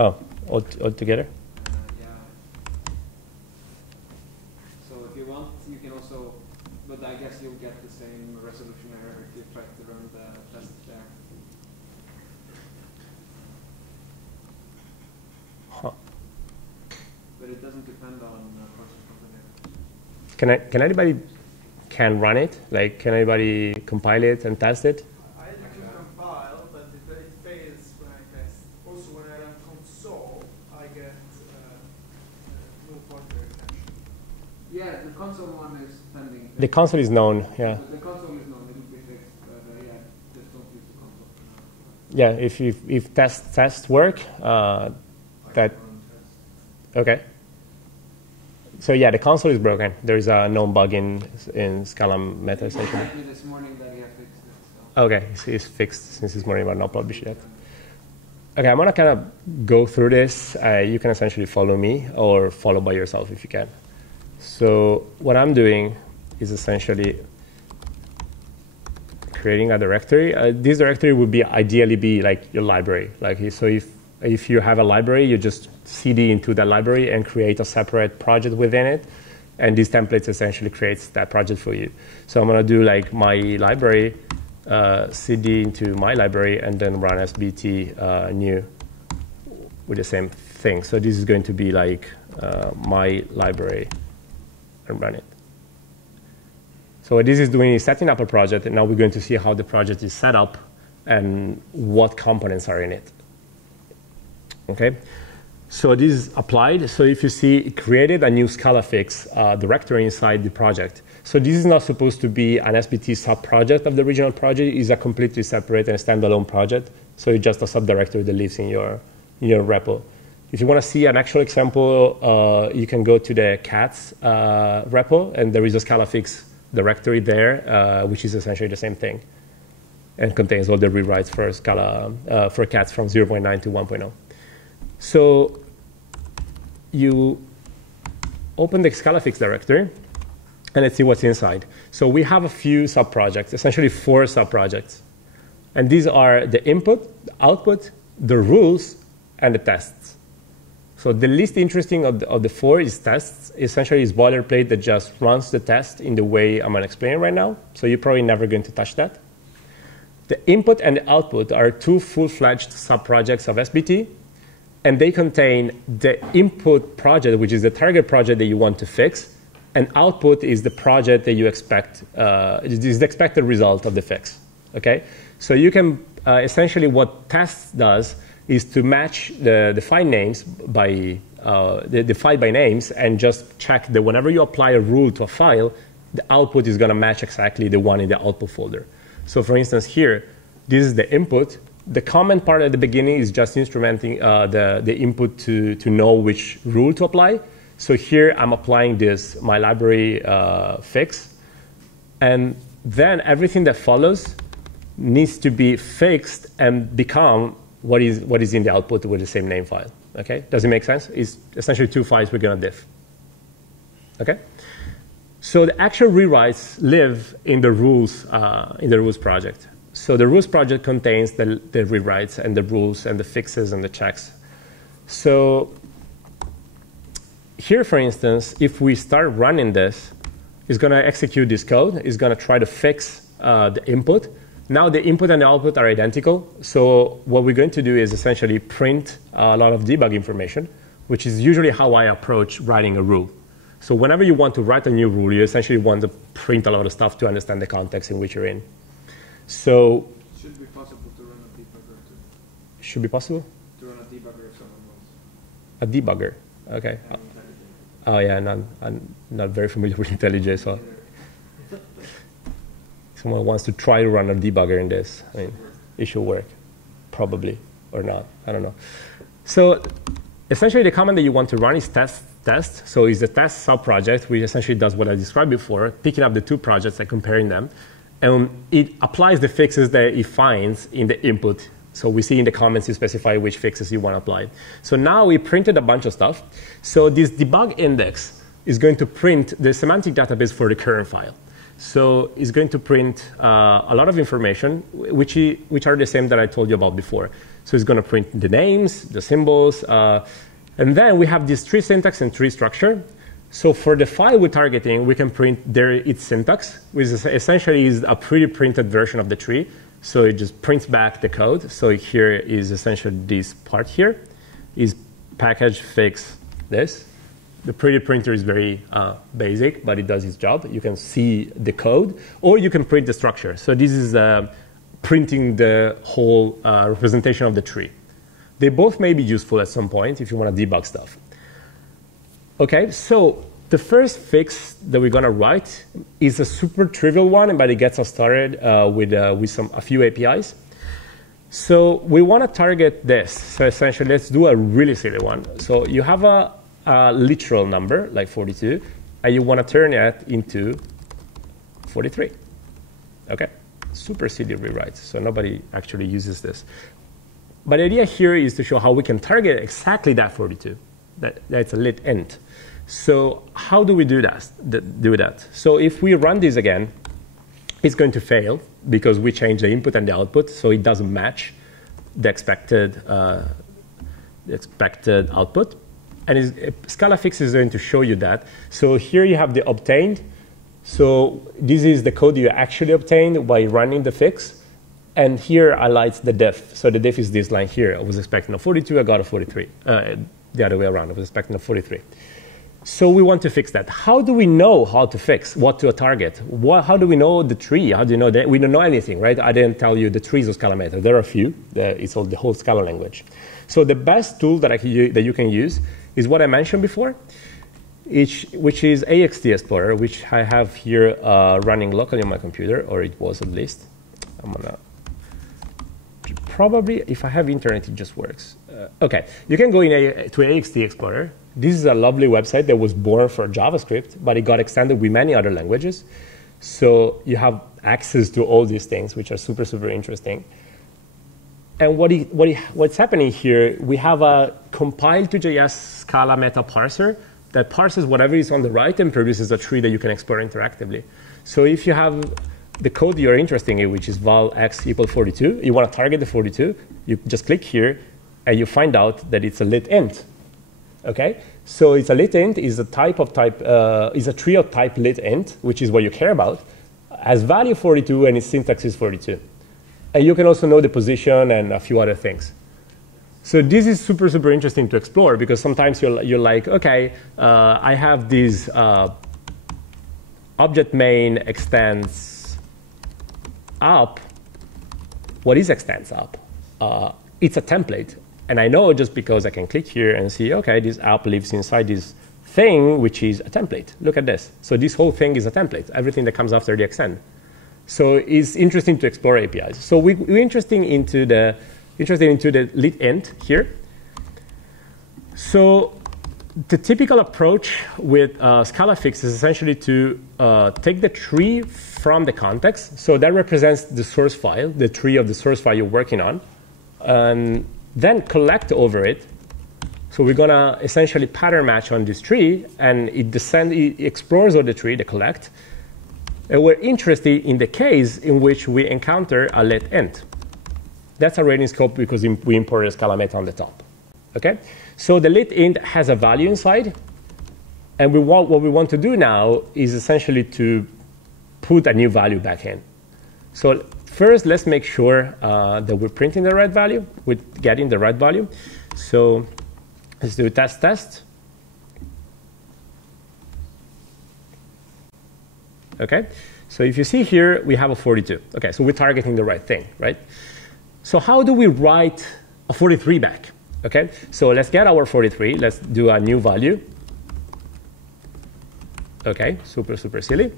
Oh, all together. Yeah. So if you want, you can also, but I guess you'll get the same resolution error if you try to run the test there. but it doesn't depend on process containers. Can anybody run it? Like, can anybody compile it and test it? I do compile, but it fails when I test. Also, when I run console, I get no pointer exception. Yeah, the console one is pending. The console is known, yeah. The console is known, it will be fixed, but yeah, just don't use the console for now. Yeah, if tests work, that, okay. So yeah, the console is broken. There is a known bug in SCALA.meta essentially. He told me this morning that he has fixed it. So. Okay, it's fixed since this morning, but not published yet. Okay, I'm gonna kind of go through this. You can essentially follow me or follow by yourself if you can. So what I'm doing is essentially creating a directory. This directory would be ideally be like your library. Like, so if you have a library, you just cd into that library and create a separate project within it. And these templates essentially creates that project for you. So I'm going to do like my library, cd into my library, and then run sbt new with the same thing. So this is going to be like my library and run it. So what this is doing is setting up a project, and now we're going to see how the project is set up and what components are in it. Okay, so this is applied. So if you see, it created a new Scalafix directory inside the project. So this is not supposed to be an SBT sub-project of the original project. It's a completely separate and standalone project. So it's just a subdirectory that lives in your repo. If you want to see an actual example, you can go to the cats repo, and there is a Scalafix directory there, which is essentially the same thing, and contains all the rewrites for Scala for cats from 0.9 to 1.0. So you open the Scalafix directory, and let's see what's inside. So we have a few sub-projects, essentially 4 sub-projects. And these are the input, the output, the rules, and the tests. So the least interesting of the 4 is tests. Essentially, it's boilerplate that just runs the test in the way I'm going to explain right now. So you're probably never going to touch that. The input and the output are 2 full-fledged sub-projects of SBT. And they contain the input project, which is the target project that you want to fix, and output is the project that you expect, is the expected result of the fix. Okay? So you can, essentially what tests does is to match the file names by, the file by names, and just check that whenever you apply a rule to a file, the output is going to match exactly the one in the output folder. So for instance here, this is the input. The comment part at the beginning is just instrumenting the input to know which rule to apply. So here I'm applying this, my library fix. And then everything that follows needs to be fixed and become what is in the output with the same name file. Okay? Does it make sense? It's essentially 2 files we're going to diff. Okay? So the actual rewrites live in the rules project. So the rules project contains the rewrites and the rules and the fixes and the checks. So here, for instance, if we start running this, it's going to execute this code. It's going to try to fix the input. Now the input and the output are identical. So what we're going to do is essentially print a lot of debug information, which is usually how I approach writing a rule. So whenever you want to write a new rule, you essentially want to print a lot of stuff to understand the context in which you're in. So it should be possible to run a debugger too. Should be possible? To run a debugger if someone wants. A debugger, okay. Oh yeah, I'm not very familiar with IntelliJ, so someone wants to try to run a debugger in this. I mean, it should work, probably, or not, I don't know. So essentially the command that you want to run is test. So it's the test sub-project, which essentially does what I described before, picking up the 2 projects and comparing them. And it applies the fixes that it finds in the input. So we see in the comments you specify which fixes you want to apply. So now we printed a bunch of stuff. So this debug index is going to print the semantic database for the current file. So it's going to print a lot of information, which are the same that I told you about before. So it's going to print the names, the symbols, and then we have this tree syntax and tree structure. So for the file we're targeting, we can print its syntax, which essentially is a pre-printed version of the tree. So it just prints back the code. So here is essentially this part here, is package fix this. The pretty printer is very basic, but it does its job. You can see the code, or you can print the structure. So this is printing the whole representation of the tree. They both may be useful at some point if you want to debug stuff. Okay, so the first fix that we're going to write is a super trivial one, but it gets us started with a few APIs. So we want to target this. So essentially, let's do a really silly one. So you have a literal number, like 42, and you want to turn it into 43. Okay, super silly rewrite. So nobody actually uses this. But the idea here is to show how we can target exactly that 42. That's a lit int. So how do we do that? So if we run this again, it's going to fail because we changed the input and the output, so it doesn't match the expected output. And Scalafix is going to show you that. So here you have the obtained. So this is the code you actually obtained by running the fix. And here highlights the diff. So the diff is this line here. I was expecting a 42, I got a 43. The other way around, I was expecting a 43. So we want to fix that. How do we know how to fix, what to target? How do we know the tree? How do you know that? We don't know anything, right? I didn't tell you the trees of SCALA.meta. There are a few. It's all the whole Scala language. So the best tool that you can use is what I mentioned before, which is AXT Explorer, which I have here running locally on my computer, or it was at least. I'm gonna probably, if I have internet, it just works. Okay, you can go to AXT Explorer. This is a lovely website that was born for JavaScript, but it got extended with many other languages. So you have access to all these things, which are super, super interesting. And what's happening here, we have a compiled to JS Scala.meta parser that parses whatever is on the right and produces a tree that you can explore interactively. So if you have the code you're interested in, which is val x equals 42, you want to target the 42, you just click here, and you find out that it's a lit int. Okay, so it's a lit int is a tree of type lit int, which is what you care about, has value 42 and its syntax is 42. And you can also know the position and a few other things. So this is super, super interesting to explore because sometimes you're like, okay, I have this object main extends up. What is extends up? It's a template. And I know just because I can click here and see, okay, this app lives inside this thing, which is a template. Look at this. So this whole thing is a template, everything that comes after the extend. So it's interesting to explore APIs. So we're interested into the lit int here. So the typical approach with Scalafix is essentially to take the tree from the context. So that represents the source file, the tree of the source file you're working on. And then collect over it. So we're going to essentially pattern match on this tree, and it explores all the tree, the collect. And we're interested in the case in which we encounter a lit int. That's already in scope because we imported Scala.meta on the top. Okay? So the lit int has a value inside, and what we want to do now is essentially to put a new value back in. So first, let's make sure that we're printing the right value, with getting the right value. So let's do test. Okay, so if you see here, we have a 42. Okay, so we're targeting the right thing, right? So how do we write a 43 back? Okay, so let's get our 43. Let's do a new value. Okay, super, super silly.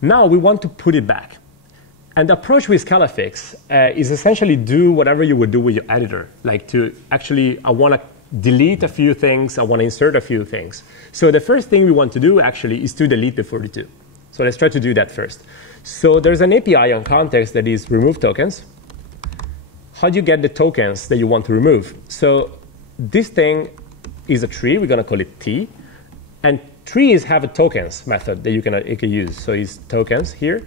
Now we want to put it back. And the approach with Scalafix is essentially do whatever you would do with your editor. Like to actually, I want to delete a few things. I want to insert a few things. So the first thing we want to do actually is to delete the 42. So let's try to do that first. So there's an API on context that is remove tokens. How do you get the tokens that you want to remove? So this thing is a tree. We're going to call it T. And trees have a tokens method that you can use. So it's tokens here.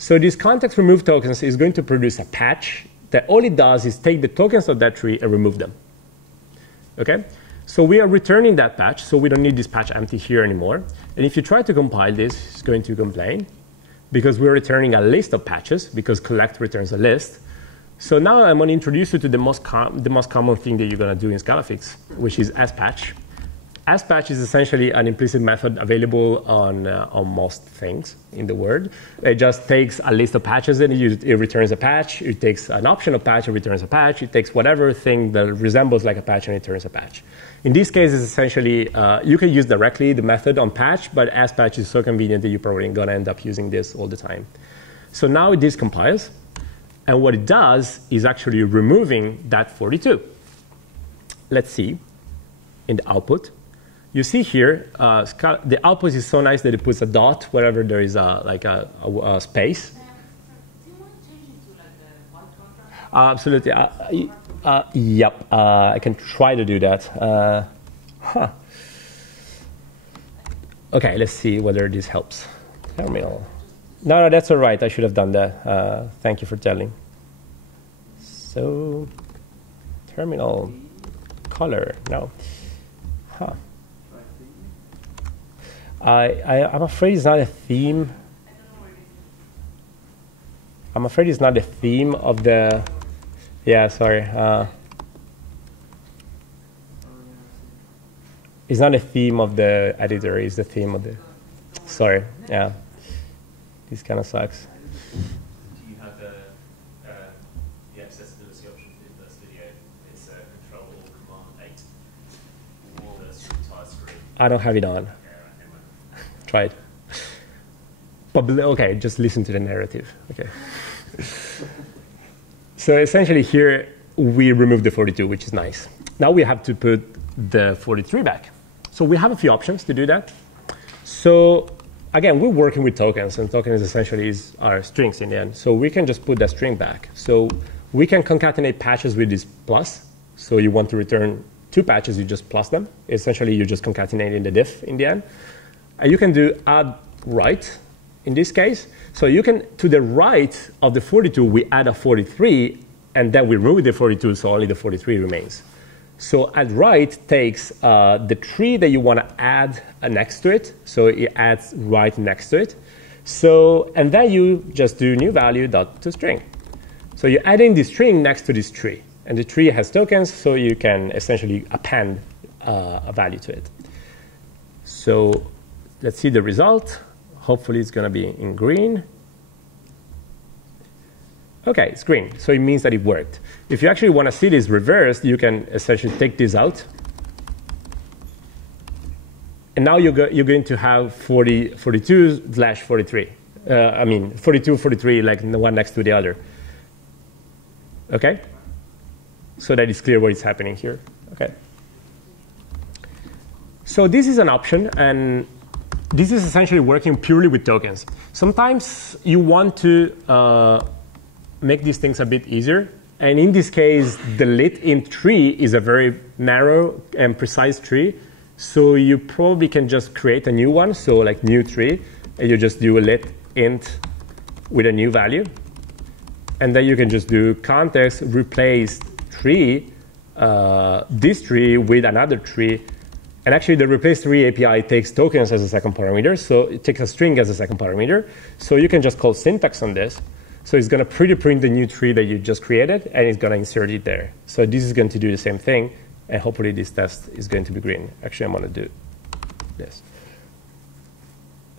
So this context remove tokens is going to produce a patch that all it does is take the tokens of that tree and remove them. Okay? So we are returning that patch, so we don't need this patch empty here anymore. And if you try to compile this, it's going to complain because we're returning a list of patches because collect returns a list. So now I'm going to introduce you to the most common thing that you're going to do in Scalafix, which is as patch. ASPatch is essentially an implicit method available on most things in the world. It just takes a list of patches and it returns a patch. It takes an optional patch and returns a patch. It takes whatever thing that resembles like a patch and it returns a patch. In this case, it's essentially, you can use directly the method on patch, but ASPatch is so convenient that you're probably going to end up using this all the time. So now this compiles. And what it does is actually removing that 42. Let's see in the output. You see here, the output is so nice that it puts a dot wherever there is a space. Do you want to change it to like a white contrast? Absolutely. Yep. I can try to do that. OK, let's see whether this helps. Terminal. No, that's all right. I should have done that. Thank you for telling. So, terminal color. No. Huh. I'm afraid it's not a theme. I'm afraid it's not the theme of the. Yeah, sorry. It's not a theme of the editor. It's the theme of the. Sorry. Yeah. This kind of sucks. Do you have the accessibility option in this video? It's Control Command 8. Or the entire screen. I don't have it on. Try it. But OK, just listen to the narrative. OK. So essentially here, we remove the 42, which is nice. Now we have to put the 43 back. So we have a few options to do that. So again, we're working with tokens, and tokens essentially are strings in the end. So we can just put that string back. So we can concatenate patches with this plus. So you want to return 2 patches, you just plus them. Essentially, you're just concatenating the diff in the end. And you can do add right in this case. So you can, to the right of the 42, we add a 43, and then we remove the 42, so only the 43 remains. So add right takes the tree that you want to add next to it. So it adds right next to it. So, and then you just do new value dot to string. So you're adding the string next to this tree. And the tree has tokens, so you can essentially append a value to it. So let's see the result. Hopefully it's going to be in green. OK, it's green. So it means that it worked. If you actually want to see this reversed, you can essentially take this out. And now you're going to have 42/43. I mean, 42, 43, like the one next to the other. OK? So that it's clear what is happening here. OK. So this is an option. And this is essentially working purely with tokens. Sometimes you want to make these things a bit easier. And in this case, the lit int tree is a very narrow and precise tree. So you probably can just create a new one. So like new tree, and you just do a lit int with a new value. And then you can just do context replace tree, this tree with another tree. And actually, the replace tree API takes tokens as a second parameter. So it takes a string as a second parameter. So you can just call syntax on this. So it's going to pre-print the new tree that you just created, and it's going to insert it there. So this is going to do the same thing. And hopefully, this test is going to be green. Actually, I'm going to do this.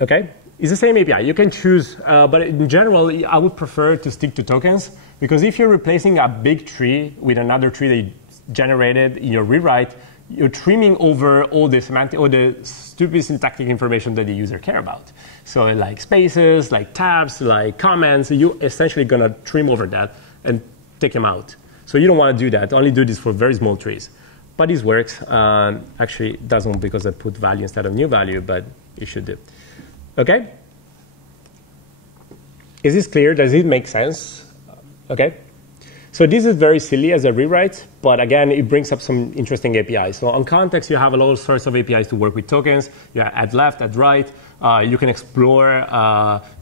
OK? It's the same API. You can choose. But in general, I would prefer to stick to tokens. Because if you're replacing a big tree with another tree that you generated in your rewrite, you're trimming over all the semantic or the stupid syntactic information that the user care about. So like spaces, like tabs, like comments, you're essentially going to trim over that and take them out. So you don't want to do that. Only do this for very small trees. But this works. Actually, it doesn't because I put value instead of new value, but it should do. OK? Is this clear? Does it make sense? OK? So this is very silly as a rewrite, but again, it brings up some interesting APIs. So on context, you have all sorts of APIs to work with tokens. You add left, add right. You can explore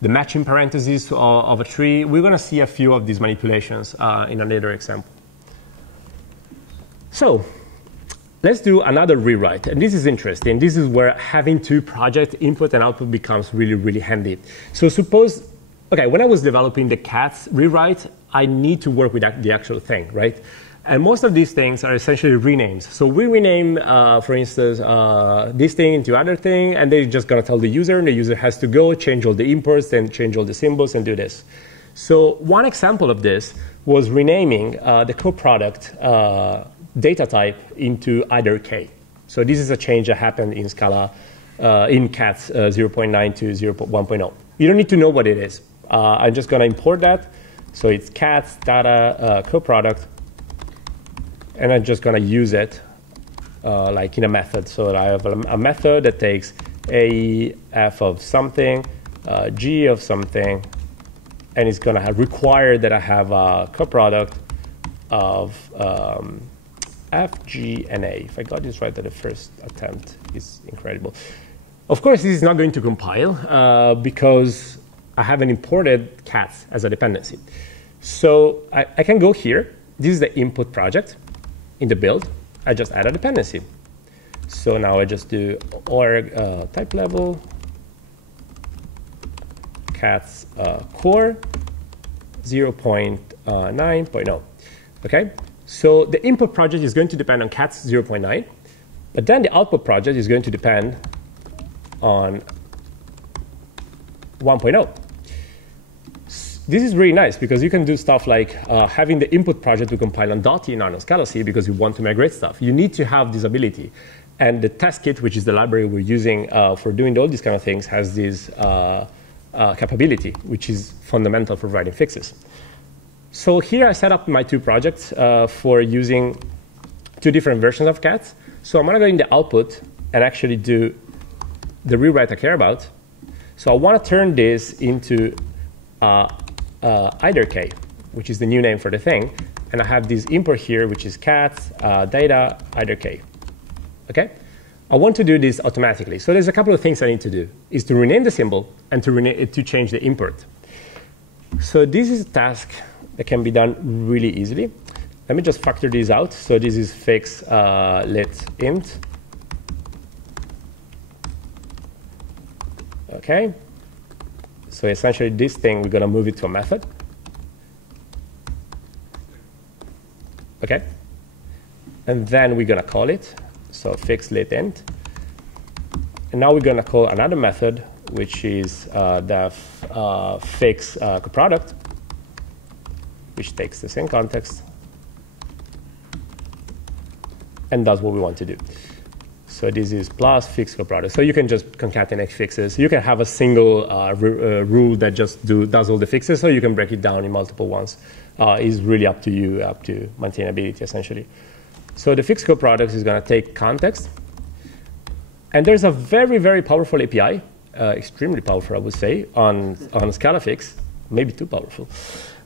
the matching parentheses of a tree. We're going to see a few of these manipulations in a later example. So let's do another rewrite. And this is interesting. This is where having 2 project input and output becomes really, really handy. So suppose, OK, when I was developing the cats rewrite, I need to work with the actual thing, right? And most of these things are essentially renames. So we rename, for instance, this thing into other thing, and they're just going to tell the user, and the user has to go change all the imports, then change all the symbols, and do this. So one example of this was renaming the co-product data type into either K. So this is a change that happened in Scala, in CATS 0.9 to 1.0. You don't need to know what it is. I'm just going to import that. So it's CATS data co-product. And I'm just going to use it like in a method. So I have a method that takes a f of something, g of something, and it's going to require that I have a coproduct of f, g, and a. If I got this right at the first attempt, it's incredible. Of course, this is not going to compile because I haven't imported CATS as a dependency. So I can go here. This is the input project. In the build, I just add a dependency. So now I just do org type level CATS core 0.9.0. Okay, so the input project is going to depend on CATS 0.9, but then the output project is going to depend on 1.0. This is really nice because you can do stuff like having the input project to compile on .t and on ScalaC because you want to migrate stuff. You need to have this ability. And the test kit, which is the library we're using for doing all these kind of things, has this capability, which is fundamental for writing fixes. So here I set up my two projects for using two different versions of CATS. So I'm going to go in the output and actually do the rewrite I care about. So I want to turn this into either K, which is the new name for the thing. And I have this import here, which is CATS data either K. Okay? I want to do this automatically. So there's a couple of things I need to do, is to rename the symbol and to change the import. So this is a task that can be done really easily. Let me just factor these out. So this is fix lit int. Okay. So essentially this thing, we're going to move it to a method. Okay. And then we're going to call it. So fix lit int. And now we're going to call another method, which is the fix product, which takes the same context and does what we want to do. So this is plus fix product. So you can just concatenate fixes. You can have a single rule that just does all the fixes, so you can break it down in multiple ones. It's really up to you, up to maintainability, essentially. So the fix product is going to take context. And there's a very, very powerful API, extremely powerful, I would say, on Scalafix, maybe too powerful,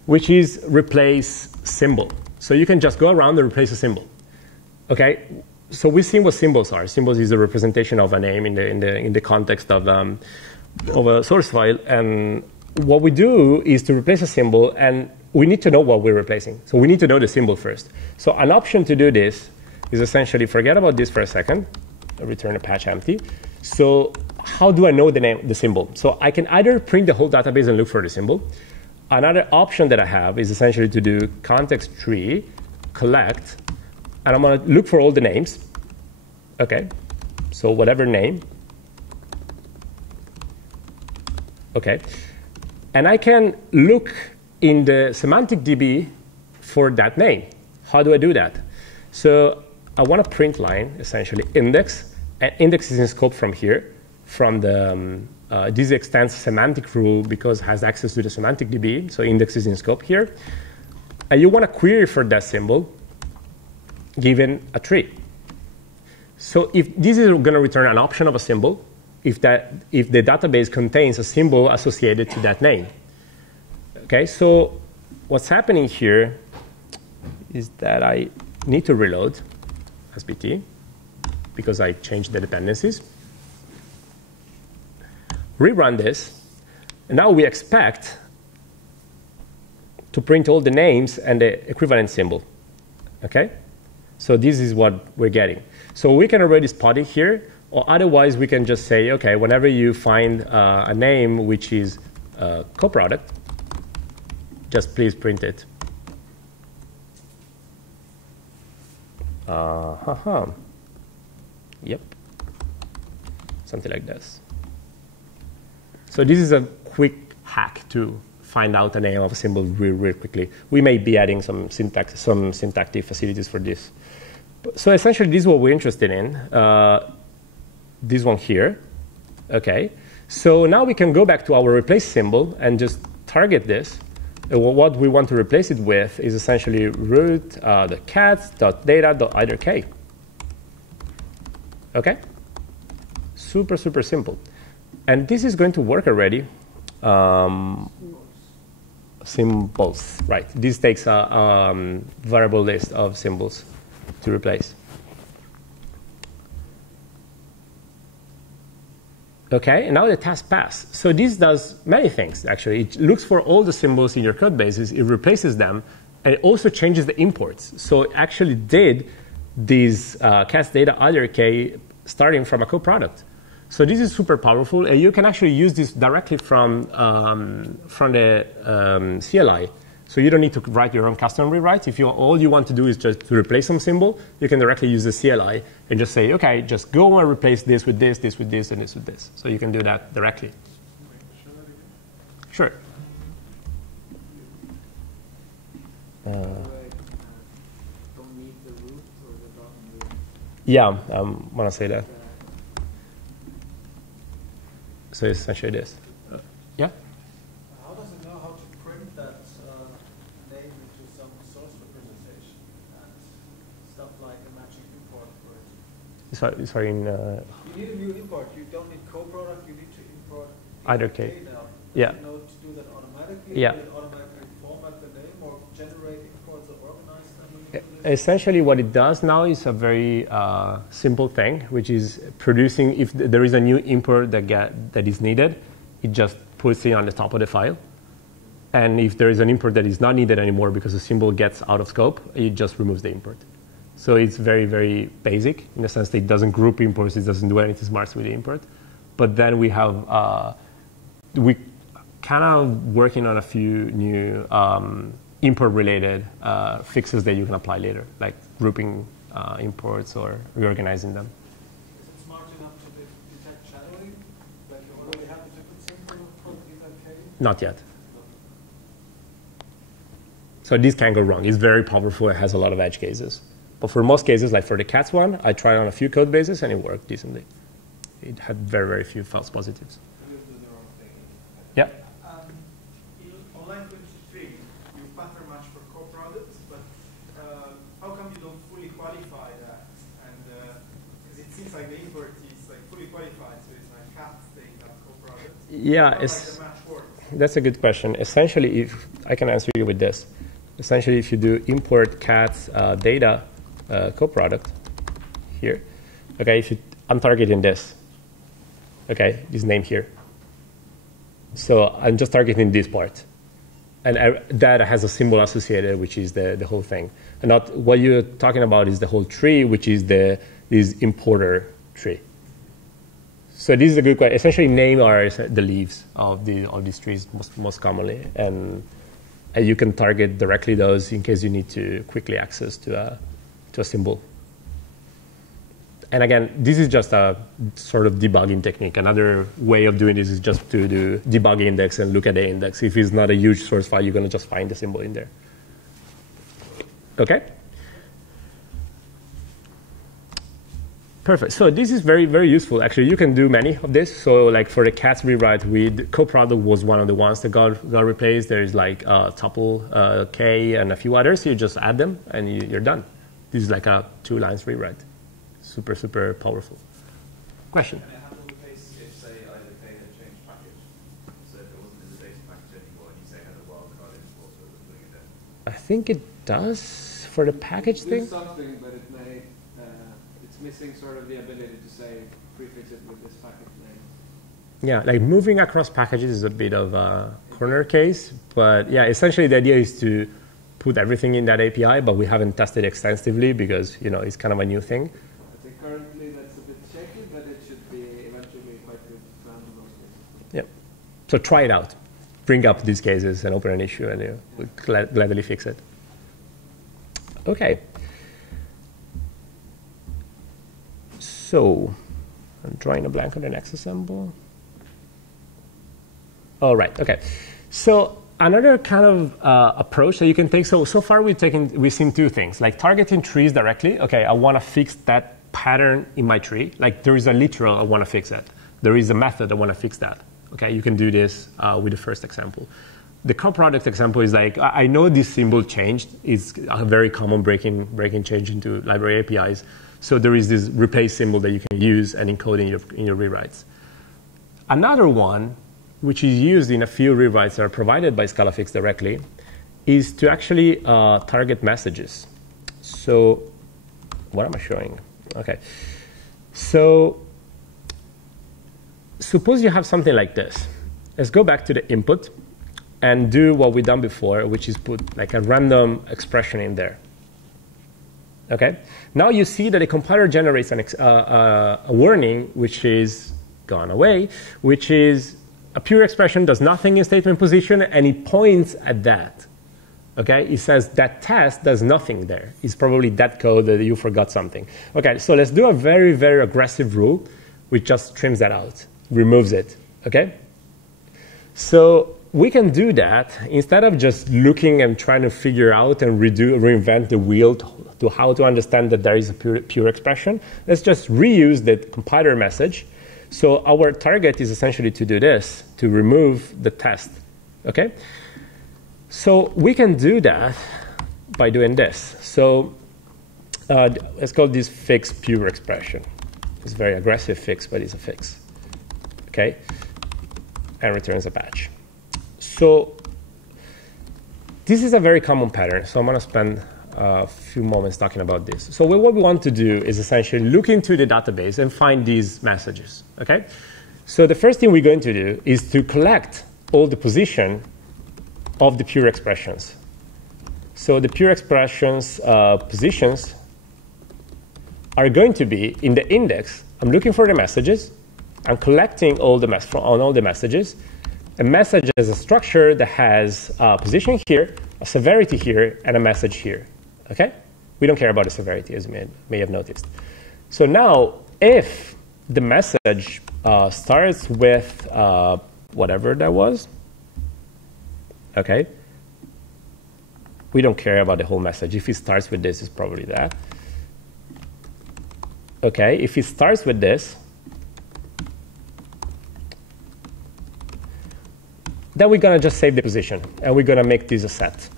which is replace symbol. So you can just go around and replace a symbol. Okay? So we've seen what symbols are. Symbols is a representation of a name in the context of a source file. And what we do is to replace a symbol, and we need to know what we're replacing. So we need to know the symbol first. So an option to do this is essentially forget about this for a second, return a patch empty. So how do I know the symbol? So I can either print the whole database and look for the symbol. Another option that I have is essentially to do context tree, collect, and I'm going to look for all the names. Okay, so whatever name. Okay, and I can look in the SemanticdB for that name. How do I do that? So I want a print line, essentially index, and index is in scope from here, from the this extends semantic rule because it has access to the SemanticdB, so index is in scope here. And you want to query for that symbol given a tree. So if this is going to return an option of a symbol, if the database contains a symbol associated to that name. Okay, so what's happening here is that I need to reload SBT because I changed the dependencies. Rerun this, and now we expect to print all the names and the equivalent symbol. Okay? So this is what we're getting. So we can already spot it here, or otherwise we can just say, okay, whenever you find a name which is coproduct, just please print it. Yep. Something like this. So this is a quick hack to find out the name of a symbol real quickly. We may be adding some syntactic facilities for this. So essentially, this is what we're interested in. This one here. Okay. So now we can go back to our replace symbol and just target this. What we want to replace it with is essentially root the cats.data.either_k. Okay? Super simple. And this is going to work already. Symbols, right. This takes a variable list of symbols to replace. Okay, and now the task pass. So this does many things, actually. It looks for all the symbols in your code bases, it replaces them, and it also changes the imports. So it actually did these cats data either_k starting from a co-product. So this is super powerful, and you can actually use this directly from the CLI. So you don't need to write your own custom rewrites. If all you want to do is just to replace some symbol, you can directly use the CLI and just say, okay, just go and replace this with this, this with this, and this with this. So you can do that directly. Sure. Don't need the root or the bottom root. Yeah, I want to say that. So it's essentially this. Yeah? How does it know how to print that name into some source representation and stuff like a matching import for it? Sorry, You need a new import. You don't need co-product. You need to import either_k. now. Yeah. You know to do that automatically. Yeah. Will it automatically format the name or generate imports or organize them? Essentially, what it does now is a very simple thing, which is producing, if there is a new import that is needed, it just puts it on the top of the file. And if there is an import that is not needed anymore because the symbol gets out of scope, it just removes the import. So it's very basic in the sense that it doesn't group imports, it doesn't do anything smart with the import. But then we have, we kind of working on a few new import-related fixes that you can apply later, like grouping imports or reorganizing them. Is it smart enough to detect shadowing? Like you already have the different symbol for either_k? Not yet. So this can go wrong. It's very powerful. It has a lot of edge cases. But for most cases, like for the cats one, I tried on a few code bases and it worked decently. It had very few false positives. You do the wrong thing. Yeah. On line 23, you pattern match for co-products, but how come you don't fully qualify that? And because it seems like the import is like fully qualified, so it's like cats data co-product. Yeah, How like the match works? that's a good question. Essentially, if I can answer you with this. Essentially, if you do import cats data co-product here, okay, I'm targeting this, okay, this name here. So I'm just targeting this part. And that has a symbol associated, which is the whole thing. And not what you're talking about is the whole tree, which is this importer tree. So this is a good question. Essentially, name are the leaves of these trees most commonly. And you can target directly those in case you need to quickly access to a symbol. And again, this is just a sort of debugging technique. Another way of doing this is just to do debug index and look at the index. If it's not a huge source file, you're going to just find the symbol in there. Okay? Perfect. So this is very useful. Actually, you can do many of this. So like for the cats rewrite, co-product was one of the ones that got replaced. There's like tuple, k, and a few others. You just add them, and you're done. This is like a 2 lines rewrite. Super powerful. Question? And it handle the case if, say, either_k had changed package. So if it wasn't in the data package anymore, and you say had a wildcard import, so it was putting it in. I think it does for the package thing. Do something, but it may, it's missing sort of the ability to say prefix it with this package name. Yeah, like moving across packages is a bit of a corner case, but yeah, essentially the idea is to put everything in that API, but we haven't tested extensively because it's kind of a new thing. I think currently that's a bit shaky, but it should be eventually quite good to handle those cases. Yep. So try it out. Bring up these cases and open an issue, and we'll gladly fix it. Okay. So I'm drawing a blank on the next example. All right, okay. So another kind of approach that you can take, so far we've seen two things, like targeting trees directly. Okay, I want to fix that pattern in my tree. Like there is a literal, I want to fix it. There is a method, I want to fix that. Okay, you can do this with the first example. The coproduct example is like, I know this symbol changed. It's a very common breaking change into library APIs. So there is this replace symbol that you can use and encode in your rewrites. Another one, which is used in a few rewrites that are provided by Scalafix directly, is to actually target messages. So what am I showing? Okay. So suppose you have something like this. Let's go back to the input and do what we've done before, which is put like a random expression in there. Okay. Now you see that the compiler generates a warning, which is gone away, which is a pure expression, does nothing in statement position, and it points at that. Okay, it says that test does nothing there. It's probably that code that you forgot something. Okay, so let's do a very, very aggressive rule, which just trims that out, removes it. Okay, so we can do that instead of just looking and trying to figure out and reinvent the wheel to how to understand that there is a pure expression. Let's just reuse the compiler message. So our target is essentially to do this, to remove the test, okay? So we can do that by doing this. So let's call this fix pure expression. It's a very aggressive fix, but it's a fix, okay? And returns a patch. So this is a very common pattern, so I'm gonna spend a few moments talking about this. So what we want to do is essentially look into the database and find these messages, okay? So the first thing we're going to do is to collect all the position of the pure expressions. So the pure expressions positions are going to be in the index. I'm looking for the messages. I'm collecting all the messages. A message is a structure that has a position here, a severity here, and a message here. Okay? We don't care about the severity, as you may have noticed. So now, if the message starts with whatever that was, okay? We don't care about the whole message. If it starts with this, it's probably that. Okay, if it starts with this, then we're going to just save the position, and we're going to make this a set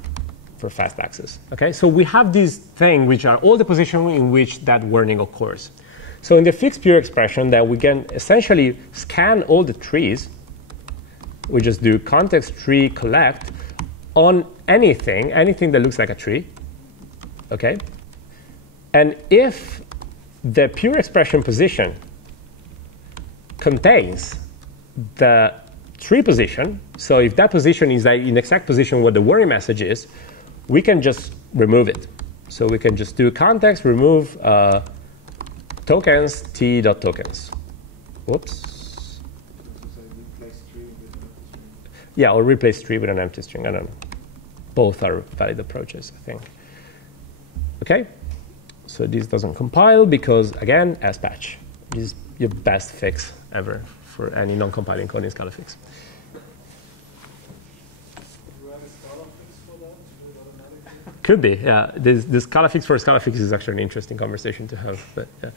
for fast access. Okay, so we have this thing, which are all the positions in which that warning occurs. So in the fixed pure expression, that we can essentially scan all the trees. We just do context tree collect on anything that looks like a tree. Okay, and if the pure expression position contains the tree position, so if that position is like in exact position where the warning message is, we can just remove it. So we can just do context remove tokens t.tokens. Whoops. Yeah, or replace tree with an empty string. I don't know. Both are valid approaches, I think. Okay. So this doesn't compile because, again, as patch. This is your best fix ever for any non-compiling code in Scalafix. Could be, yeah. This Scalafix for Scalafix is actually an interesting conversation to have, but yeah.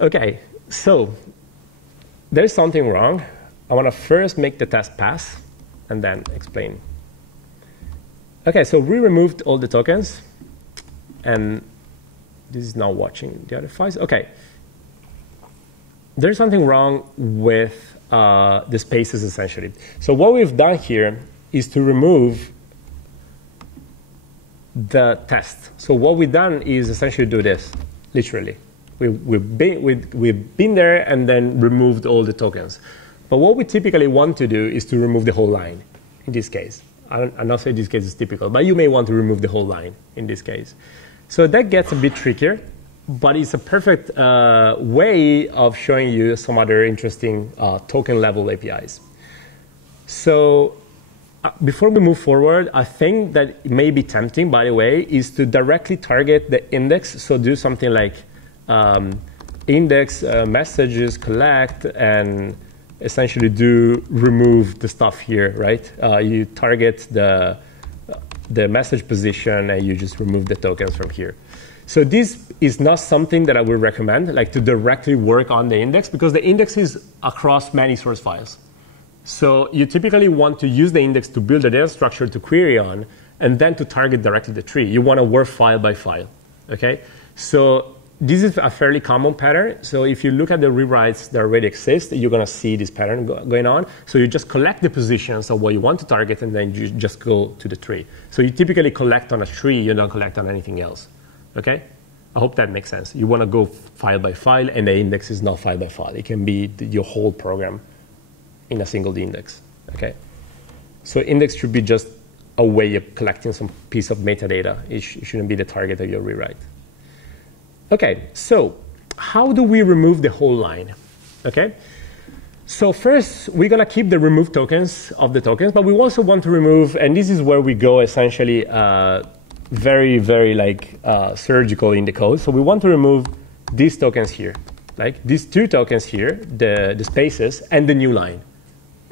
Okay, so there's something wrong. I want to first make the test pass and then explain. Okay, so we removed all the tokens, and this is now watching the other files. Okay, there's something wrong with the spaces essentially. So what we've done here is to remove the test. So what we've done is essentially do this, literally. We've been there and then removed all the tokens. But what we typically want to do is to remove the whole line in this case. I'm not saying this case is typical, but you may want to remove the whole line in this case. So that gets a bit trickier, but it's a perfect way of showing you some other interesting token level APIs. So before we move forward, I think that it may be tempting, by the way, is to directly target the index. So do something like index messages, collect, and essentially do remove the stuff here, right? You target the message position and you just remove the tokens from here. So this is not something that I would recommend, like to directly work on the index, because the index is across many source files. So you typically want to use the index to build a data structure to query on, and then to target directly the tree. You want to work file by file, okay? So this is a fairly common pattern. So if you look at the rewrites that already exist, you're going to see this pattern going on. So you just collect the positions of what you want to target, and then you just go to the tree. So you typically collect on a tree. You don't collect on anything else, okay? I hope that makes sense. You want to go file by file, and the index is not file by file. It can be your whole program in a single index, okay? So index should be just a way of collecting some piece of metadata. It shouldn't be the target of your rewrite. Okay, so how do we remove the whole line? Okay, so first we're going to keep the remove tokens of the tokens, but we also want to remove, and this is where we go essentially very, very like surgical in the code. So we want to remove these tokens here, like these two tokens here, the spaces, and the new line.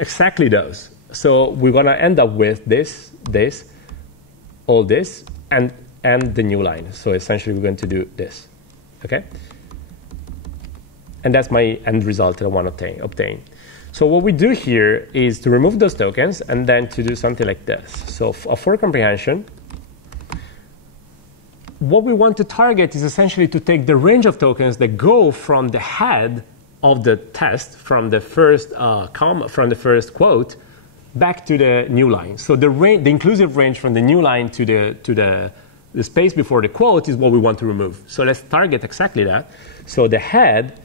Exactly those. So we're going to end up with this, all this, and the new line. So essentially we're going to do this. Okay? And that's my end result that I want to obtain. So what we do here is to remove those tokens and then to do something like this. So for comprehension, what we want to target is essentially to take the range of tokens that go from the head of the test, from the first from the first quote, back to the new line. So the inclusive range from the new line to the space before the quote is what we want to remove. So let's target exactly that. So the head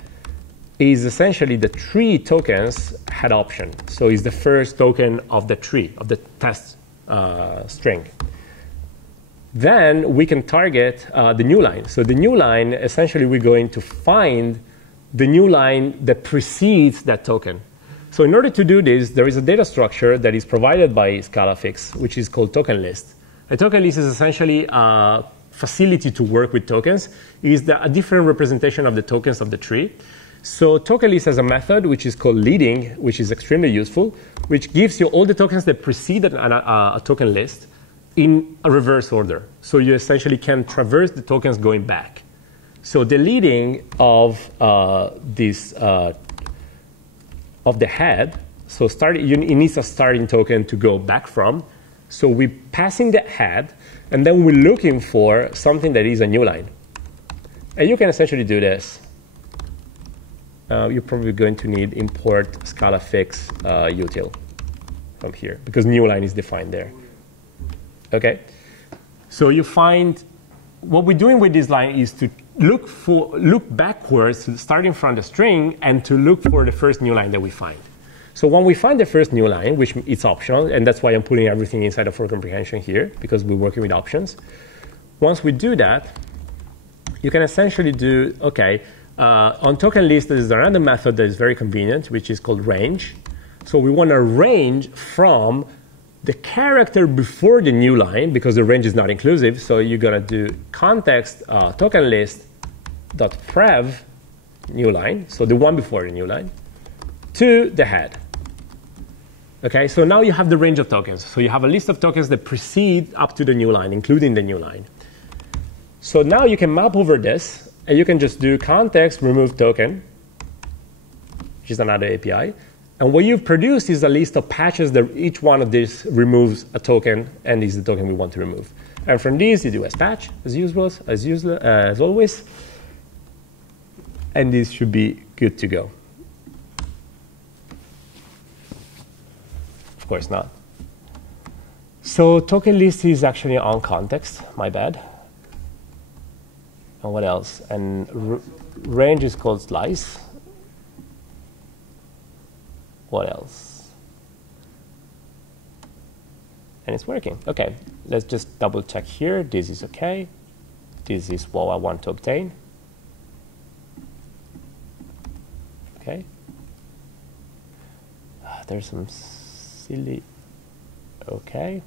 is essentially the tree tokens head option. So it's the first token of the tree, of the test string. Then we can target the new line. So the new line, essentially we're going to find the new line that precedes that token. So in order to do this, there is a data structure that is provided by Scalafix, which is called token list. A token list is essentially a facility to work with tokens. It is a different representation of the tokens of the tree. So token list has a method which is called leading, which is extremely useful, which gives you all the tokens that precede a token list in a reverse order. So you essentially can traverse the tokens going back. So the leading of this of the head, so it needs a starting token to go back from. So we're passing the head, and then we're looking for something that is a new line. And you can essentially do this. You're probably going to need import Scalafix util from here, because new line is defined there. Okay? So you find, what we're doing with this line is to look backwards, starting from the string, and to look for the first new line that we find. So when we find the first new line, which it's optional, and that's why I'm putting everything inside of for comprehension here, because we're working with options. Once we do that, you can essentially do, okay, on token list, there is a random method that is very convenient, which is called range. So we want to range from the character before the new line, because the range is not inclusive. So you're going to do context token list dot prev new line, so the one before the new line, to the head. Okay, so now you have the range of tokens. So you have a list of tokens that precede up to the new line, including the new line. So now you can map over this, and you can just do context remove token, which is another API. And what you've produced is a list of patches that each one of these removes a token, and this is the token we want to remove. And from these, you do as patch, as usual, as always. And this should be good to go. Of course not. So token list is actually on context, my bad. And what else? And range is called slice. What else? And it's working. Okay, let's just double check here. This is okay. This is what I want to obtain. Okay. There's some silly. Okay.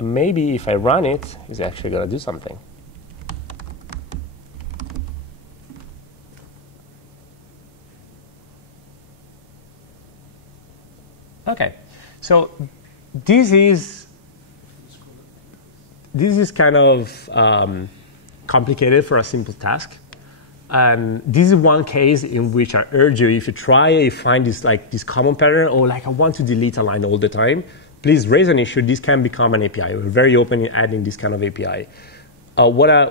Maybe if I run it, it's actually going to do something. Okay, so this is kind of complicated for a simple task. And this is one case in which I urge you, if you try, you find this common pattern, or like I want to delete a line all the time, please raise an issue. This can become an API. We're very open in adding this kind of API. What I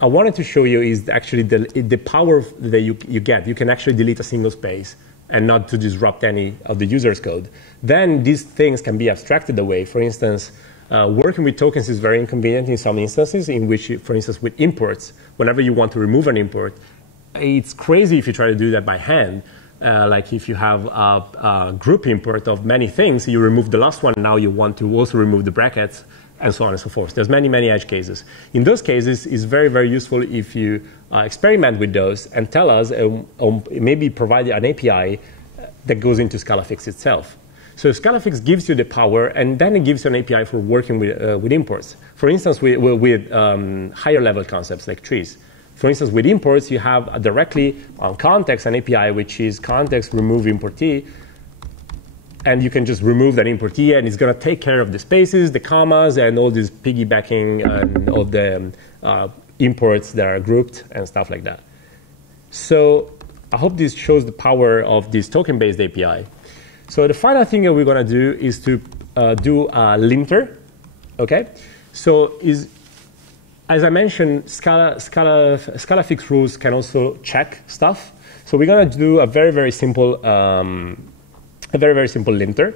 wanted to show you is actually the power that you get. You can actually delete a single space and not to disrupt any of the user's code. Then these things can be abstracted away. For instance, working with tokens is very inconvenient in some instances in which, for instance, with imports, whenever you want to remove an import, it's crazy if you try to do that by hand. Like if you have a group import of many things, you remove the last one, now you want to also remove the brackets, and so on and so forth. There's many, many edge cases. In those cases, it's very, very useful if you experiment with those and tell us, or maybe provide an API that goes into Scalafix itself. So Scalafix gives you the power, and then it gives you an API for working with imports. For instance, with higher level concepts like trees. For instance, with imports, you have directly on context an API, which is context remove importee. And you can just remove that importee, and it's going to take care of the spaces, the commas, and all this piggybacking of the imports that are grouped and stuff like that. So I hope this shows the power of this token-based API. So the final thing that we're going to do is to do a linter. Okay? So as I mentioned, Scalafix rules can also check stuff. So we're going to do a very, very simple linter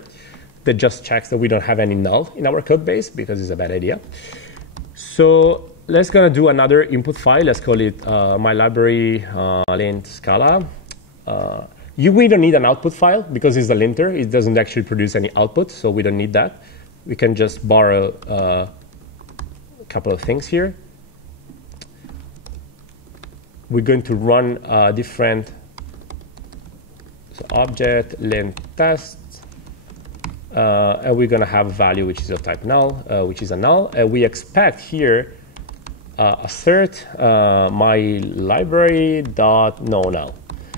that just checks that we don't have any null in our code base, because it's a bad idea. So let's gonna do another input file. Let's call it my library lint scala. We don't need an output file because it's a linter. It doesn't actually produce any output, so we don't need that. We can just borrow a couple of things here. We're going to run different object lint test, and we're going to have a value which is of type null, which is a null. And we expect here assert my library dot no null.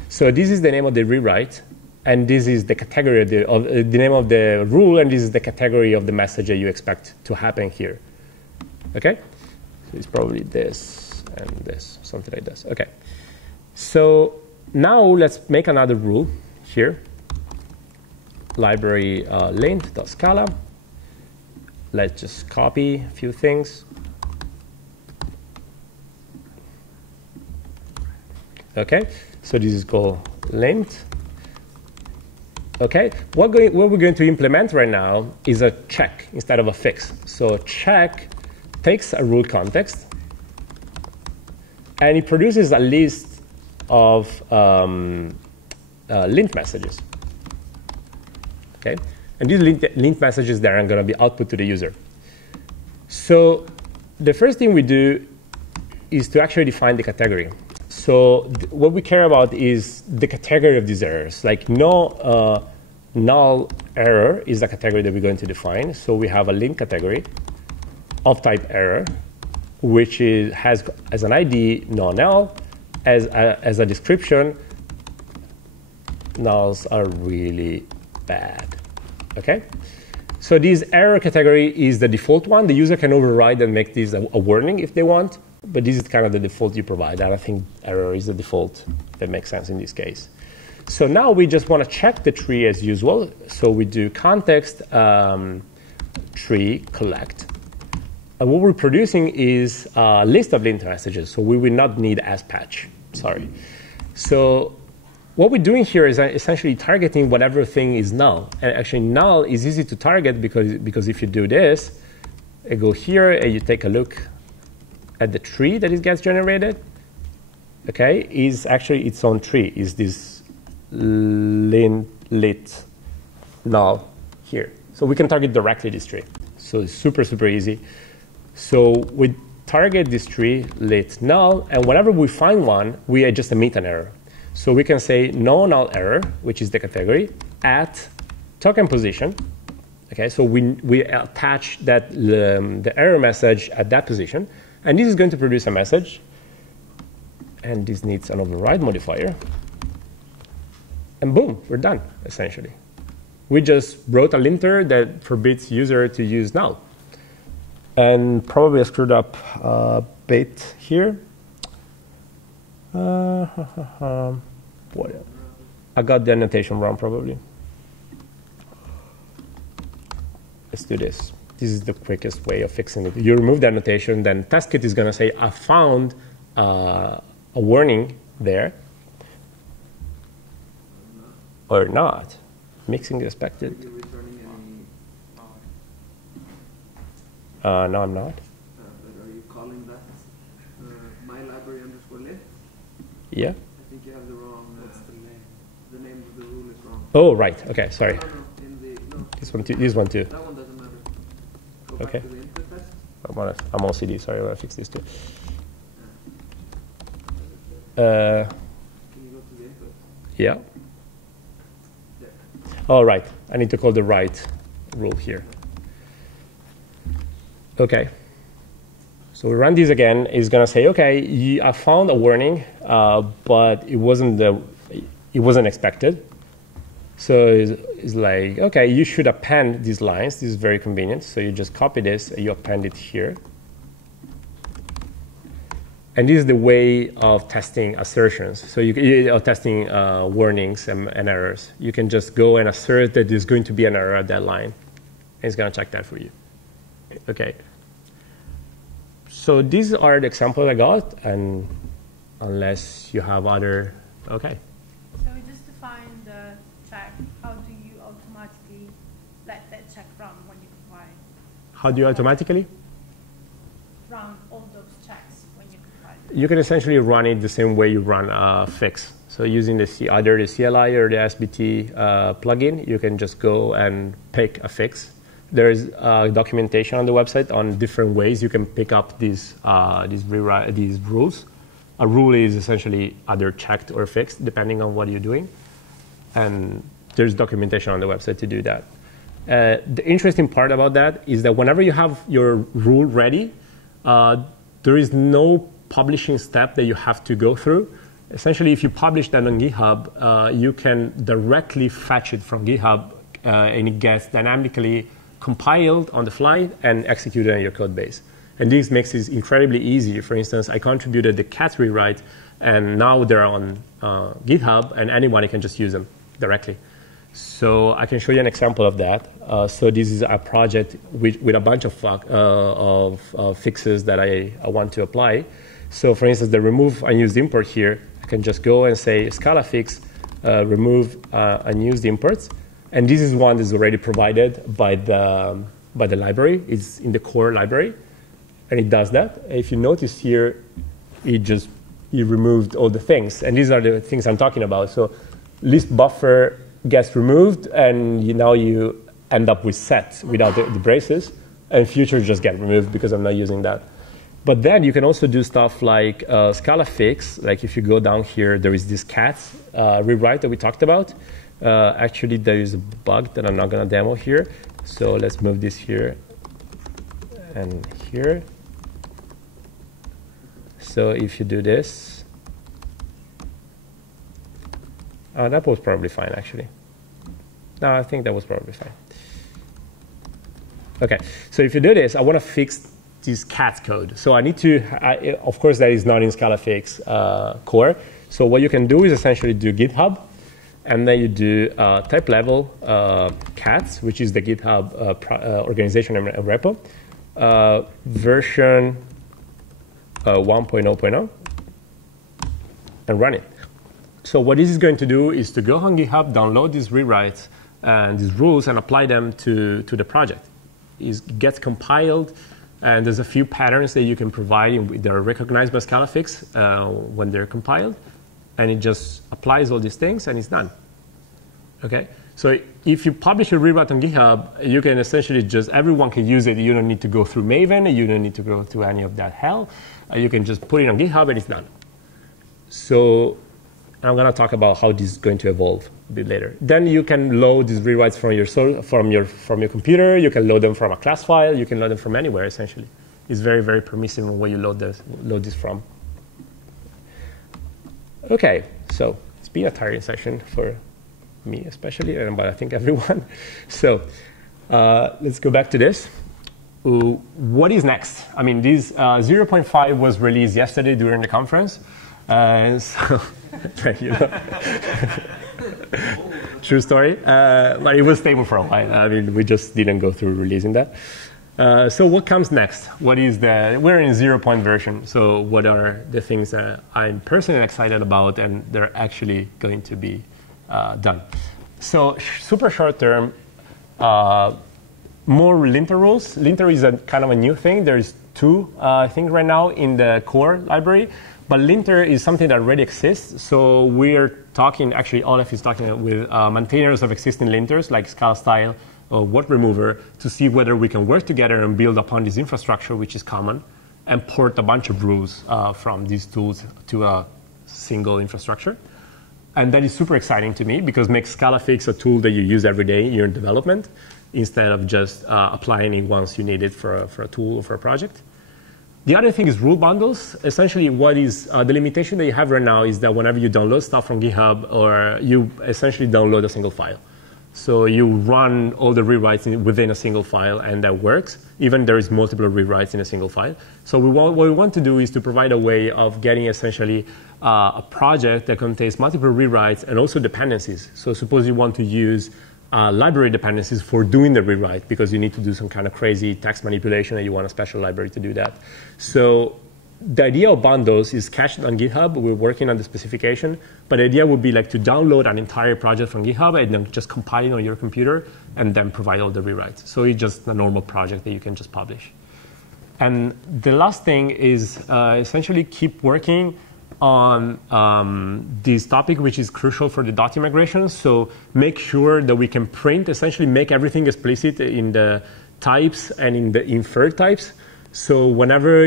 So this is the name of the rewrite, and this is the category of the name of the rule, and this is the category of the message that you expect to happen here. Okay, so it's probably this and this, something like this. Okay, so now let's make another rule here. Library lint.scala. Let's just copy a few things. Okay, so this is called lint. Okay, what we're going to implement right now is a check instead of a fix. So check takes a rule context, and it produces a list of lint messages. Okay, and these lint messages there are going to be output to the user. So the first thing we do is to actually define the category. So what we care about is the category of these errors. Like no null error is the category that we're going to define. So we have a lint category of type error, which has as an ID no null, as a description, nulls are really bad. Okay? So this error category is the default one. The user can override and make this a warning if they want, but this is kind of the default you provide. And I think error is the default that makes sense in this case. So now we just want to check the tree as usual. So we do context tree collect. And what we're producing is a list of lint messages. So we will not need as patch. Sorry. So what we're doing here is essentially targeting whatever thing is null. And actually null is easy to target because if you do this, you go here and you take a look at the tree that it gets generated. Okay, is actually its own tree. Is this lit null here. So we can target directly this tree. So it's super, super easy. So we target this tree lit null, and whenever we find one, we just emit an error. So we can say no null error, which is the category, at token position. Okay, so we attach that the error message at that position, and this is going to produce a message, and this needs an override modifier, and boom, we're done essentially. We just wrote a linter that forbids user to use null. And probably I screwed up a bit here. What? I got the annotation wrong, probably. Let's do this. This is the quickest way of fixing it. You remove the annotation, then testkit is going to say, I found a warning there. Or not. Mixing is expected. Are you returning any? No, I'm not. Are you calling that my library underscore list? Yeah. I think you have the wrong. What's the name? The name of the rule is wrong. Oh, right. Okay, sorry. No, in the, no. This one too. This one too. That one doesn't matter. Go Okay. back to the input test. I'm OCD. Sorry, I want to fix this too. Can you go to the input? Yeah. There. Oh, right. I need to call the right rule here. Okay. So we run this again. It's going to say, okay, I found a warning, but it wasn't expected. So it's like, okay, you should append these lines. This is very convenient. So you just copy this and you append it here. And this is the way of testing assertions. So testing warnings and errors. You can just go and assert that there's going to be an error at that line. And it's going to check that for you. Okay. So these are the examples I got, and unless you have other, okay. So just to find the check, how do you automatically let that check run when you compile? How do you automatically? Run all those checks when you compile. You can essentially run it the same way you run a fix. So using either the CLI or the SBT plugin, you can just go and pick a fix. There's documentation on the website on different ways you can pick up these rules. A rule is essentially either checked or fixed, depending on what you're doing. And there's documentation on the website to do that. The interesting part about that is that whenever you have your rule ready, there is no publishing step that you have to go through. Essentially, if you publish that on GitHub, you can directly fetch it from GitHub, and it gets dynamically compiled on the fly and executed on your code base. And this makes it incredibly easy. For instance, I contributed the cat rewrite, and now they're on GitHub, and anybody can just use them directly. So I can show you an example of that. So this is a project with a bunch of fixes that I want to apply. So for instance, the remove unused import here, I can just go and say Scalafix, remove unused imports. And this is one that's already provided by the library. It's in the core library, and it does that. If you notice here, it removed all the things, and these are the things I'm talking about. So list buffer gets removed, and now you end up with set without the braces, and future just get removed because I'm not using that. But then you can also do stuff like Scalafix. Like if you go down here, there is this cat rewrite that we talked about. Actually, there is a bug that I'm not going to demo here. So let's move this here and here. So if you do this, that was probably fine, actually. No, I think that was probably fine. OK, so if you do this, I want to fix this cat code. So I need to, of course, that is not in Scalafix core. So what you can do is essentially do GitHub. And then you do type level cats, which is the GitHub organization and repo, version 1.0.0, and run it. So what this is going to do is to go on GitHub, download these rewrites and these rules, and apply them to the project. It gets compiled, and there's a few patterns that you can provide that are recognized by Scalafix when they're compiled. And it just applies all these things, and it's done. Okay? So if you publish a rewrite on GitHub, you can essentially everyone can use it. You don't need to go through Maven. You don't need to go through any of that hell. You can just put it on GitHub, and it's done. So I'm going to talk about how this is going to evolve a bit later. Then you can load these rewrites from your computer. You can load them from a class file. You can load them from anywhere, essentially. It's very, very permissive in where you load this from. OK, so it's been a tiring session for me especially, but I think everyone. So let's go back to this. What is next? I mean, this 0.5 was released yesterday during the conference. So, thank you. True story. But it was stable for a while. I mean, we just didn't go through releasing that. So what comes next? We're in 0.0 version. So what are the things that I'm personally excited about and they're actually going to be done? So super short term, more linter rules. Linter is a kind of a new thing. There's two, I think, right now in the core library. But linter is something that already exists. So we're talking, actually, Olaf is talking with maintainers of existing linters like ScalaStyle or Word Remover to see whether we can work together and build upon this infrastructure, which is common, and port a bunch of rules from these tools to a single infrastructure. And that is super exciting to me because it makes Scalafix a tool that you use every day in your development instead of just applying it once you need it for a tool or for a project. The other thing is rule bundles. Essentially, what is the limitation that you have right now is that whenever you download stuff from GitHub, or you essentially download a single file. So you run all the rewrites within a single file, and that works, even there is multiple rewrites in a single file. So what we want to do is to provide a way of getting essentially a project that contains multiple rewrites and also dependencies. So suppose you want to use library dependencies for doing the rewrite because you need to do some kind of crazy text manipulation and you want a special library to do that. So the idea of bundles is cached on GitHub. We're working on the specification, but the idea would be like to download an entire project from GitHub and then just compile it on your computer and then provide all the rewrites. So it's just a normal project that you can just publish. And the last thing is essentially keep working on this topic, which is crucial for the Dotty migration. So make sure that we can print, essentially make everything explicit in the types and in the inferred types. So whenever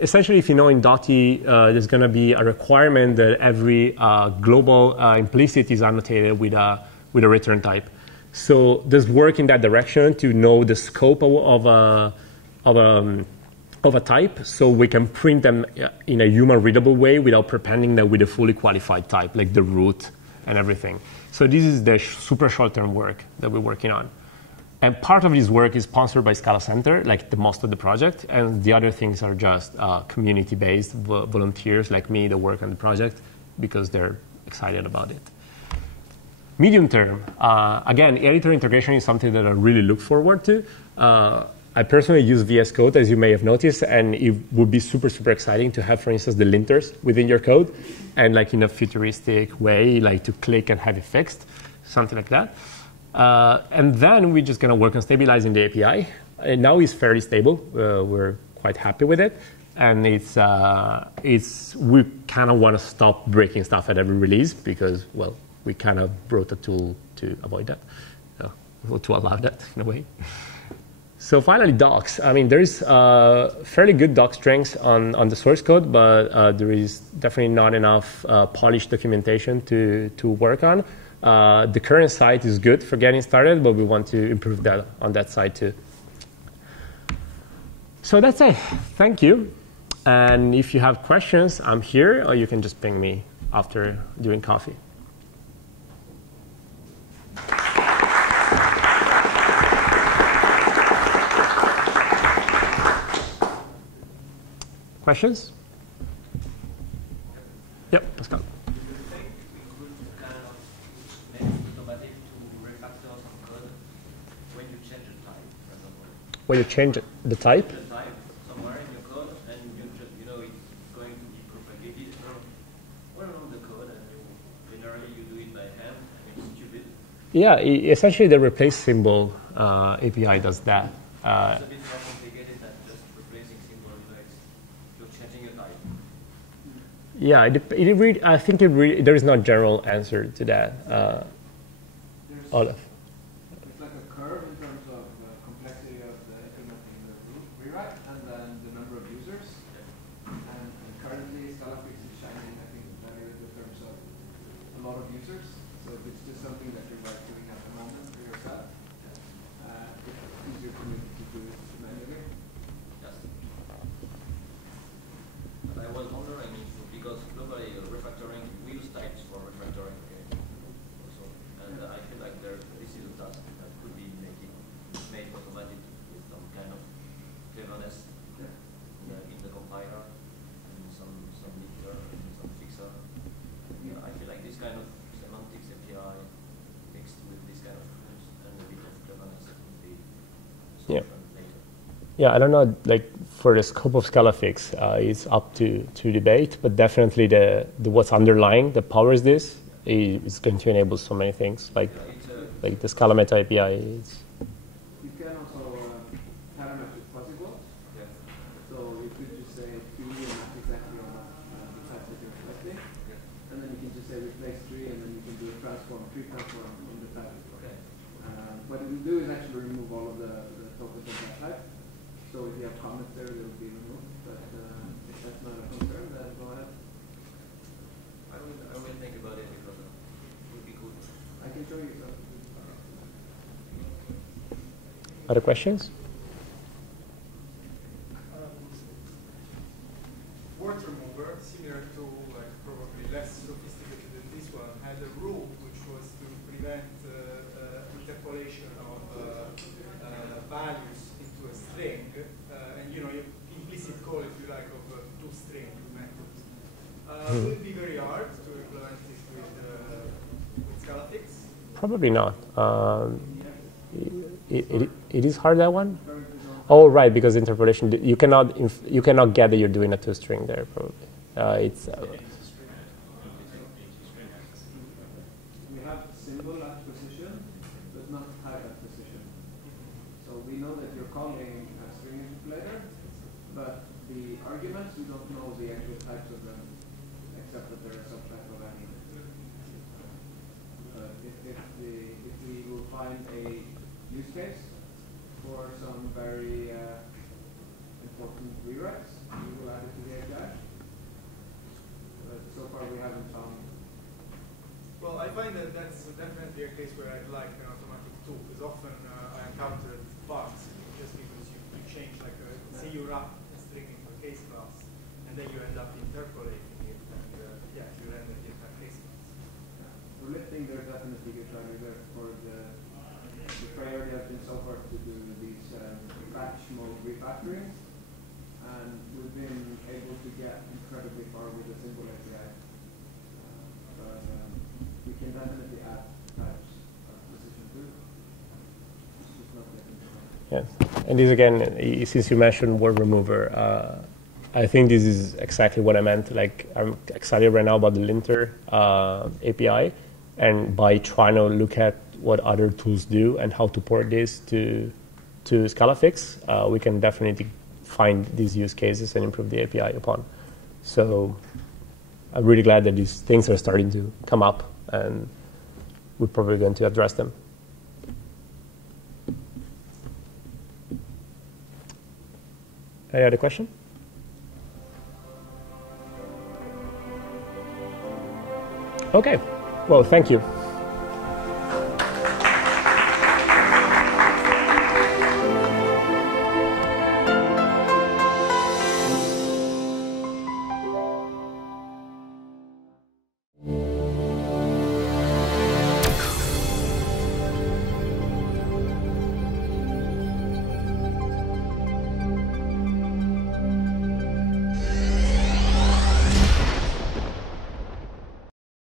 essentially if you know in Dotty, there's going to be a requirement that every global implicit is annotated with a return type. So there's work in that direction to know the scope of a type, so we can print them in a human-readable way without prepending them with a fully qualified type, like the root and everything. So this is the super short-term work that we're working on. And part of this work is sponsored by Scala Center, like the most of the project, and the other things are just community-based volunteers like me that work on the project because they're excited about it. Medium term, again, editor integration is something that I really look forward to. I personally use VS Code, as you may have noticed, and it would be super, super exciting to have, for instance, the linters within your code, and like in a futuristic way, like to click and have it fixed, something like that. And then we're just going to work on stabilizing the API. And now it's fairly stable. We're quite happy with it. And we kind of want to stop breaking stuff at every release because, well, we kind of wrote a tool to avoid that, or to allow that in a way. So finally, docs. I mean, there is fairly good doc strengths on the source code, but there is definitely not enough polished documentation to work on. The current site is good for getting started, but we want to improve that on that side too. So that's it. Thank you. And if you have questions, I'm here, or you can just ping me after during coffee. Questions? Yep, let's go. Do you think we could kind of make it automatic to refactor some code when you change the type, for example? When you change the type? The type somewhere in your code, and you just, it's going to be propagated around the code, and generally you do it by hand, and it's stupid. Yeah, essentially the replace symbol API does that. It's a bit more complicated than just replacing symbol, you're changing a type. Yeah, I think there is no general answer to that. Olaf. It's like a curve in terms of the complexity of the implementing the rewrite and then the number of users. And currently, Scalafix is shining, I think, evaluated in terms of a lot of users. So if it's just something that you're doing at the moment for yourself, it's easier for you to do it manually. Yes. But I was wondering because globally refactoring, we use types for refactoring. Okay. Also, and kind of semantics API mixed with this kind of tools and a bit of cleverness would be Yeah. later. Yeah, I don't know, like for the scope of Scalafix, it's up to debate, but definitely the what's underlying that powers this is going to enable so many things, like the SCALA.meta API is. You can also parametric fuzzy blocks. Yeah. So you could just say 3 and that's exactly on the type that you're selecting. And then you can just say replace 3 and then you can do a transform, 3 transform in the type. Okay. What it will do is actually remove all of the tokens of that type. So if you have comments there, they will be removed. But if that's not a concern, then go ahead. I will think about it because it would be cool. I can show you something. Other questions? Word remover, similar to like probably less sophisticated than this one, had a rule which was to prevent interpolation of values into a string, and you implicit call, if you like, of toString methods. Would it be very hard to implement this with Scalafix? Probably not. It is hard, that one? Oh, right, because interpolation, you cannot get that you're doing a toString there, probably. It's We have symbol at position, but not type at position. So we know that you're calling a string interpolator, but the arguments, we don't know the actual types of them, except that they're a subtype of any. If we will find a use case for some very important rewrites, we will add it to the API. But so far we haven't found. Well, I find that that's definitely a case where I'd like an automatic tool, because often I encounter bugs just because you change, like, say you wrap a string into a case class, and then you end up interpolating it, and yeah, you render the entire case class. For lifting, there's definitely good value there. For the priority has been so far to do these batch mode refactorings, and we've been able to get incredibly far with the symbol API. But we can definitely add types of position too. It's just not yet implemented. Yes, and this again, since you mentioned word remover, I think this is exactly what I meant. Like, I'm excited right now about the linter API, and by trying to look at what other tools do and how to port this to Scalafix, we can definitely find these use cases and improve the API upon. So I'm really glad that these things are starting to come up, and we're probably going to address them. Any other question? Okay, well, thank you.